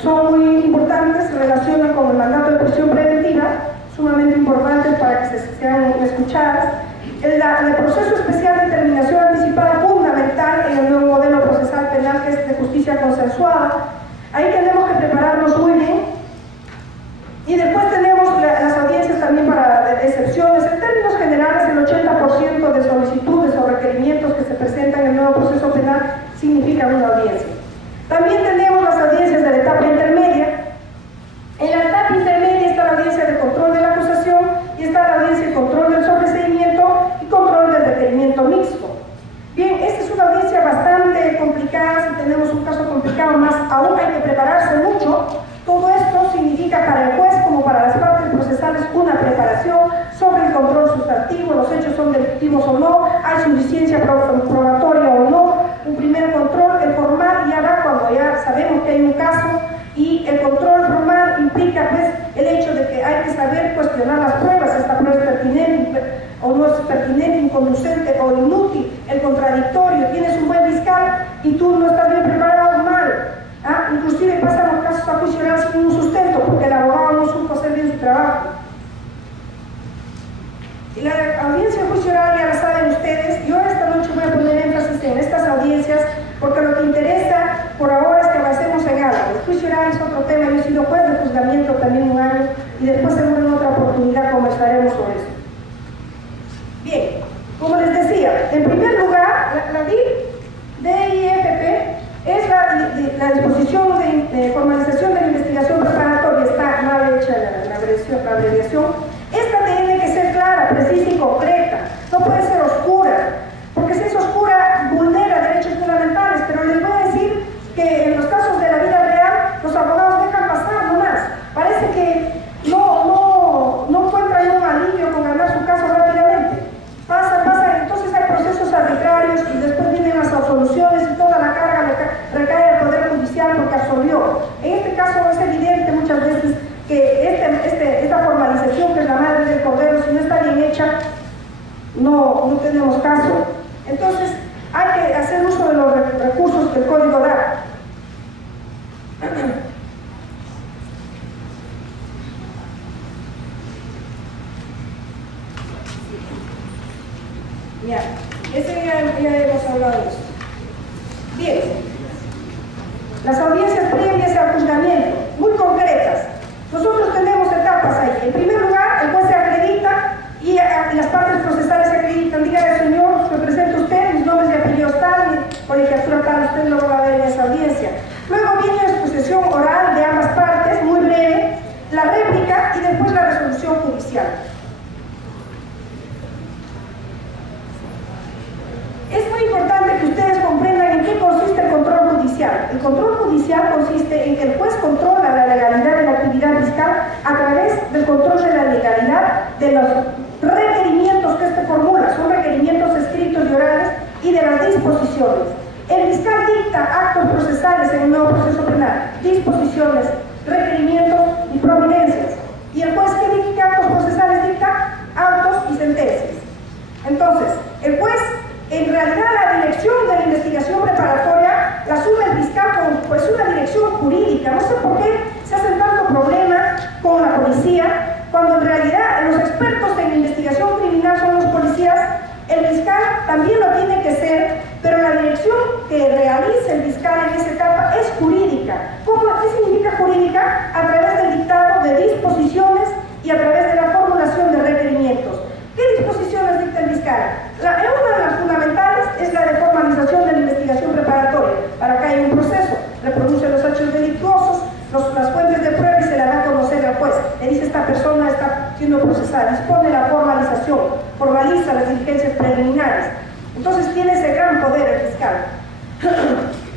son muy importantes, se relacionan con el mandato de prisión preventiva, sumamente importantes para que sean escuchadas. El proceso especial de terminación anticipada fundamental en el nuevo modelo procesal penal, que es de justicia consensuada. Ahí tenemos que prepararnos muy bien. Y después tenemos las audiencias también para excepciones. En términos generales, el 80% de solicitudes o requerimientos que se presentan en el nuevo proceso penal significan una audiencia. También tenemos las audiencias de la etapa intermedia. En la etapa intermedia está la audiencia de control de la acusación y está la audiencia de control del sobreseimiento y control del requerimiento mixto. Bien, esta es una audiencia bastante complicada. Si tenemos un caso complicado más, aún hay que prepararse mucho. Todo esto significa para el juez como para las partes procesales una preparación sobre el control sustantivo, los hechos son delictivos o no, hay suficiencia probatoria o no, un primer control, el formal ya va cuando ya sabemos que hay un caso, y el control formal implica pues el hecho de que hay que saber cuestionar las pruebas, esta prueba es pertinente o no es pertinente, inconducente o inútil, el contradictorio, tienes un buen fiscal y tú no estás bien preparado, mal. Inclusive pasan los casos a juicio oral sin un sustento porque el abogado no supo hacer bien su trabajo. Y la audiencia de juicio oral ya la saben ustedes. Yo esta noche voy a poner énfasis en estas audiencias porque lo que interesa por ahora es que avancemos en algo. El juicio oral es otro tema, yo he sido juez de juzgamiento también un año y después en otra oportunidad conversaremos sobre eso. Bien, como les decía, en primer lugar, la DIFP es la disposición de formalización de la investigación preparatoria, está mal hecha la abreviación. Esta tiene que ser clara, precisa y concreta, no puede ser oscura, porque si es oscura vulnera derechos fundamentales, pero les voy a decir que en los casos de la vida real los abogados dejan pasar nomás, parece que no encuentran un alivio con ganar su caso rápidamente, pasa, entonces hay procesos arbitrarios y después vienen las absoluciones y toda la carga recae al Poder Judicial porque absolvió. En este caso es evidente muchas veces que esta formalización, que es la madre del cordero, si no está bien hecha, no tenemos caso. Entonces hay que hacer uso de los recursos que el código da. Ya, ya hemos hablado de eso. Bien, las audiencias previas al juzgamiento, muy concretas. Nosotros tenemos etapas ahí. En primer lugar, el juez se acredita y las partes procesales se acreditan. Dígale, señor, se presenta usted, mis nombres y apellidos tal, mi colegiatura tal, usted no lo va a ver en esa audiencia. Luego viene la exposición oral de ambas partes, muy breve, la réplica y después la resolución judicial. Es muy importante que ustedes comprendan en qué consiste el control judicial. El control judicial consiste en que el juez controla la legalidad de la actividad fiscal a través del control de la legalidad de los requerimientos que éste formula. disposiciones, requerimientos y providencias. Y el juez que dicta actos procesales dicta autos y sentencias. Entonces, el juez, en realidad la dirección de la investigación preparatoria la asume el fiscal como pues, una dirección jurídica. No sé por qué se hacen tanto problema con la policía, cuando en realidad los expertos en investigación criminal son los policías. El fiscal también lo tiene que ser, pero la dirección que realiza el fiscal en esa etapa es jurídica. ¿Qué significa jurídica? A través del dictado de disposiciones y a través de la formulación de requerimientos. ¿Qué disposiciones dicta el fiscal? Una de las fundamentales es la de formalización de la investigación preparatoria. Para que haya un proceso, reproduce los hechos delictuosos, las fuentes de prueba y se la da a conocer al juez. Le dice esta persona está siendo procesada, dispone la formalización, formaliza las diligencias preliminares. Entonces tiene ese gran poder el fiscal.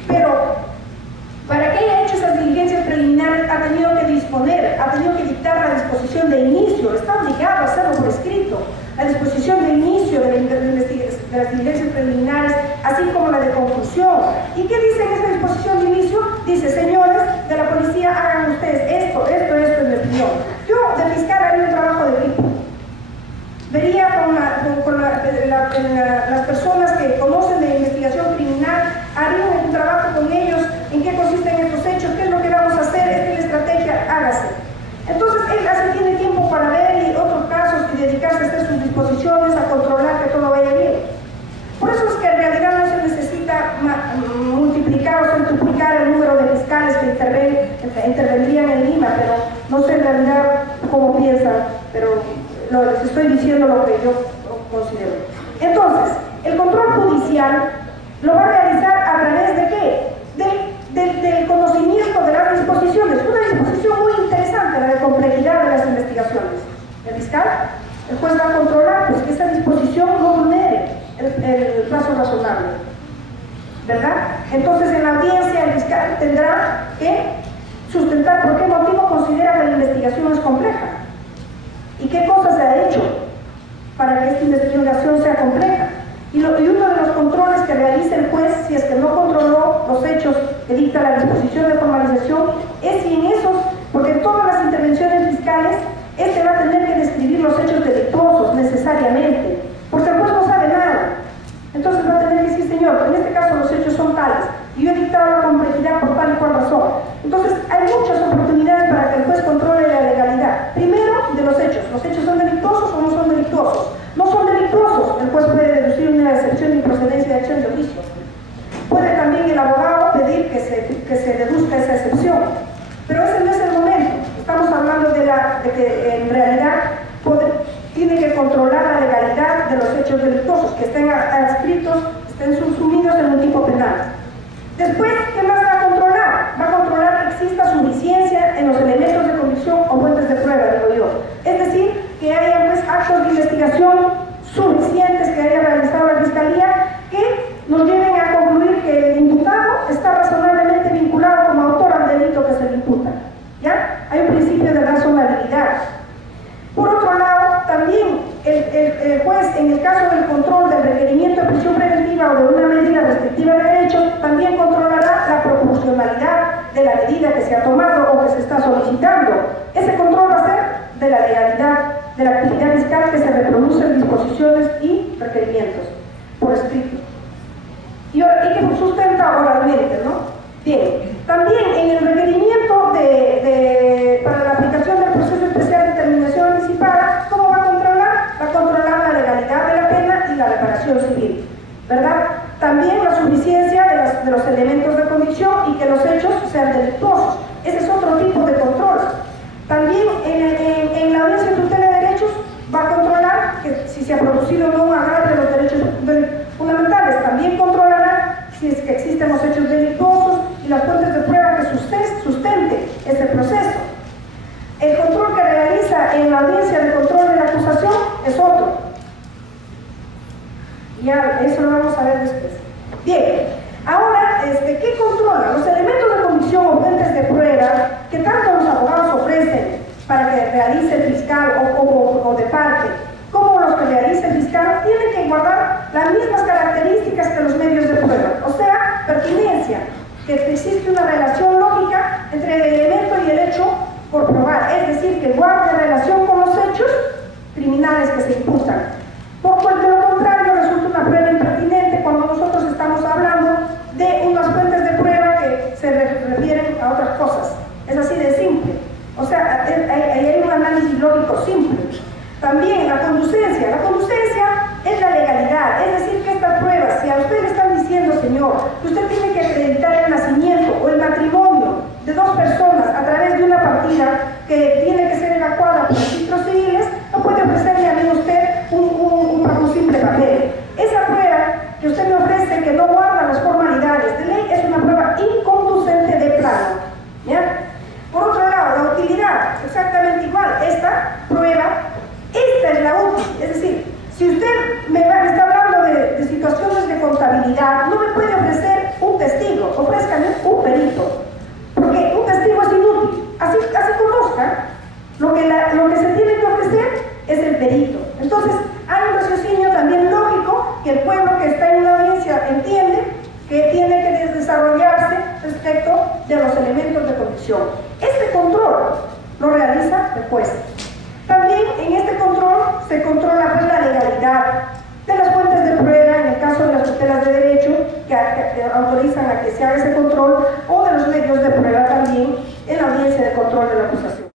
Pero para que haya hecho esas diligencias preliminares ha tenido que disponer, ha tenido que dictar la disposición de inicio, está obligado a hacerlo por escrito. La disposición de inicio de las diligencias preliminares, así como la de conclusión. ¿Y qué dice en esa disposición de inicio? Dice, señores de la policía, hagan ustedes esto, en mi opinión. Yo, de fiscal, haría un trabajo de equipo. Vería con las personas que conocen de investigación criminal, haría un trabajo con ellos, en qué consisten estos hechos, qué es lo que vamos a hacer, esta es la estrategia, hágase. Entonces, él así tiene tiempo para ver y otros casos y dedicarse a hacer sus disposiciones, a controlar que todo vaya bien. Por eso es que en realidad no se necesita multiplicar o centuplicar el número de fiscales que intervendrían en Lima, pero no sé en realidad cómo piensan, pero les estoy diciendo lo que yo considero. Entonces, el control judicial lo va a realizar a través de ¿qué? Del conocimiento de las disposiciones. Una disposición muy interesante, la de complejidad de las investigaciones. El fiscal, el juez va a controlar pues, que esa disposición no vulnere el plazo razonable, ¿verdad? Entonces en la audiencia el fiscal tendrá que sustentar por qué motivo considera que la investigación es compleja y qué cosas se ha hecho para que esta investigación sea compleja. Y uno de los controles que realiza el juez, si es que no controló los hechos que dicta la disposición de formalización, es si en esos, porque en todas las intervenciones fiscales, este va a tener que describir los hechos delictuosos necesariamente, porque el juez no sabe nada. Entonces va a tener que decir, señor, en este caso los hechos son tales, y yo he dictado la complejidad por tal y cual razón. Entonces hay muchas oportunidades para que el juez controle la legalidad. Primero, de los hechos son delictuosos o no son delictuosos. No son delictuosos, el juez puede deducir una excepción de improcedencia de acción de oficio. Puede también el abogado pedir que se deduzca esa excepción, pero ese no es el momento. Estamos hablando de que en realidad tiene que controlar la legalidad de los hechos delictuosos, que estén adscritos, estén subsumidos en un tipo penal. Después, ¿qué más va a controlar? Va a controlar que exista suficiencia en los elementos de convicción o fuentes de prueba, digo yo. Es decir, que haya pues, actos de investigación suficientes que haya realizado la Fiscalía que nos lleven a concluir que el imputado está razonablemente vinculado como autor al delito que se le imputa. ¿Ya? Hay un principio de razonabilidad. Por otro lado, también el juez, en el caso del control del requerimiento de prisión preventiva o de una medida restrictiva de derechos, también controlará la proporcionalidad de la medida que se ha tomado o que se está solicitando. Ese control va a ser de la legalidad de la actividad fiscal que se reproduce en disposiciones y requerimientos por escrito. Y que sustenta oralmente, ¿no? Bien, también en el requerimiento para la aplicación del proceso especial de determinación anticipada, ¿cómo va a controlar? Va a controlar la legalidad de la pena y la reparación civil, ¿verdad? También la suficiencia de los elementos de convicción y que los hechos sean delictuosos. Ese es otro tipo de control. También en la audiencia de tutela de derechos va a controlar que si se ha producido o no un agravio de los derechos fundamentales. También controlará si es que existen los hechos delictuosos y las fuentes de prueba que sustente ese proceso. El control que realiza en la audiencia de control de la acusación es otro. Ya, eso lo vamos a ver después. Bien, ahora, ¿qué controla? Los elementos de convicción o fuentes de prueba que tanto los abogados ofrecen para que realice el fiscal o de parte, como los que realiza el fiscal, tienen que guardar las mismas características que los medios de prueba, o sea, pertinencia. que existe una relación lógica entre el elemento y el hecho por probar, es decir, que guarde relación con los hechos criminales que se imputan. De lo contrario, resulta una prueba impertinente cuando nosotros estamos hablando de unas fuentes de prueba que se refieren a otras cosas. Es así de simple. O sea, hay un análisis lógico simple. También la conducencia. La conducencia es la legalidad. Es decir, que estas pruebas, si a usted le están diciendo, señor, que usted tiene que acreditar el nacimiento o el matrimonio de dos personas a través de una partida que tiene que ser evacuada por registros civiles, no puede ofrecerle a mí usted un simple papel. Esa prueba que usted me ofrece, que no guarda las formalidades de ley, es una prueba inconducente de plano. ¿Ya? Por otro lado, la utilidad, exactamente igual. Esta prueba, esta es la útil. Es decir, si usted me está hablando de situaciones de contabilidad, no me puede ofrecer un testigo, ofrézcame un perito. Porque un testigo es inútil. Así conozca, lo que se tiene que ofrecer es el perito. Entonces, hay un raciocinio también lógico que el pueblo que está en una audiencia entiende que tiene que desarrollarse respecto de los elementos de convicción. Este control lo realiza el juez. También en este control se controla pues la legalidad de las fuentes de prueba, en el caso de las tutelas de derecho que autorizan a que se haga ese control, o de los medios de prueba también en la audiencia de control de la acusación.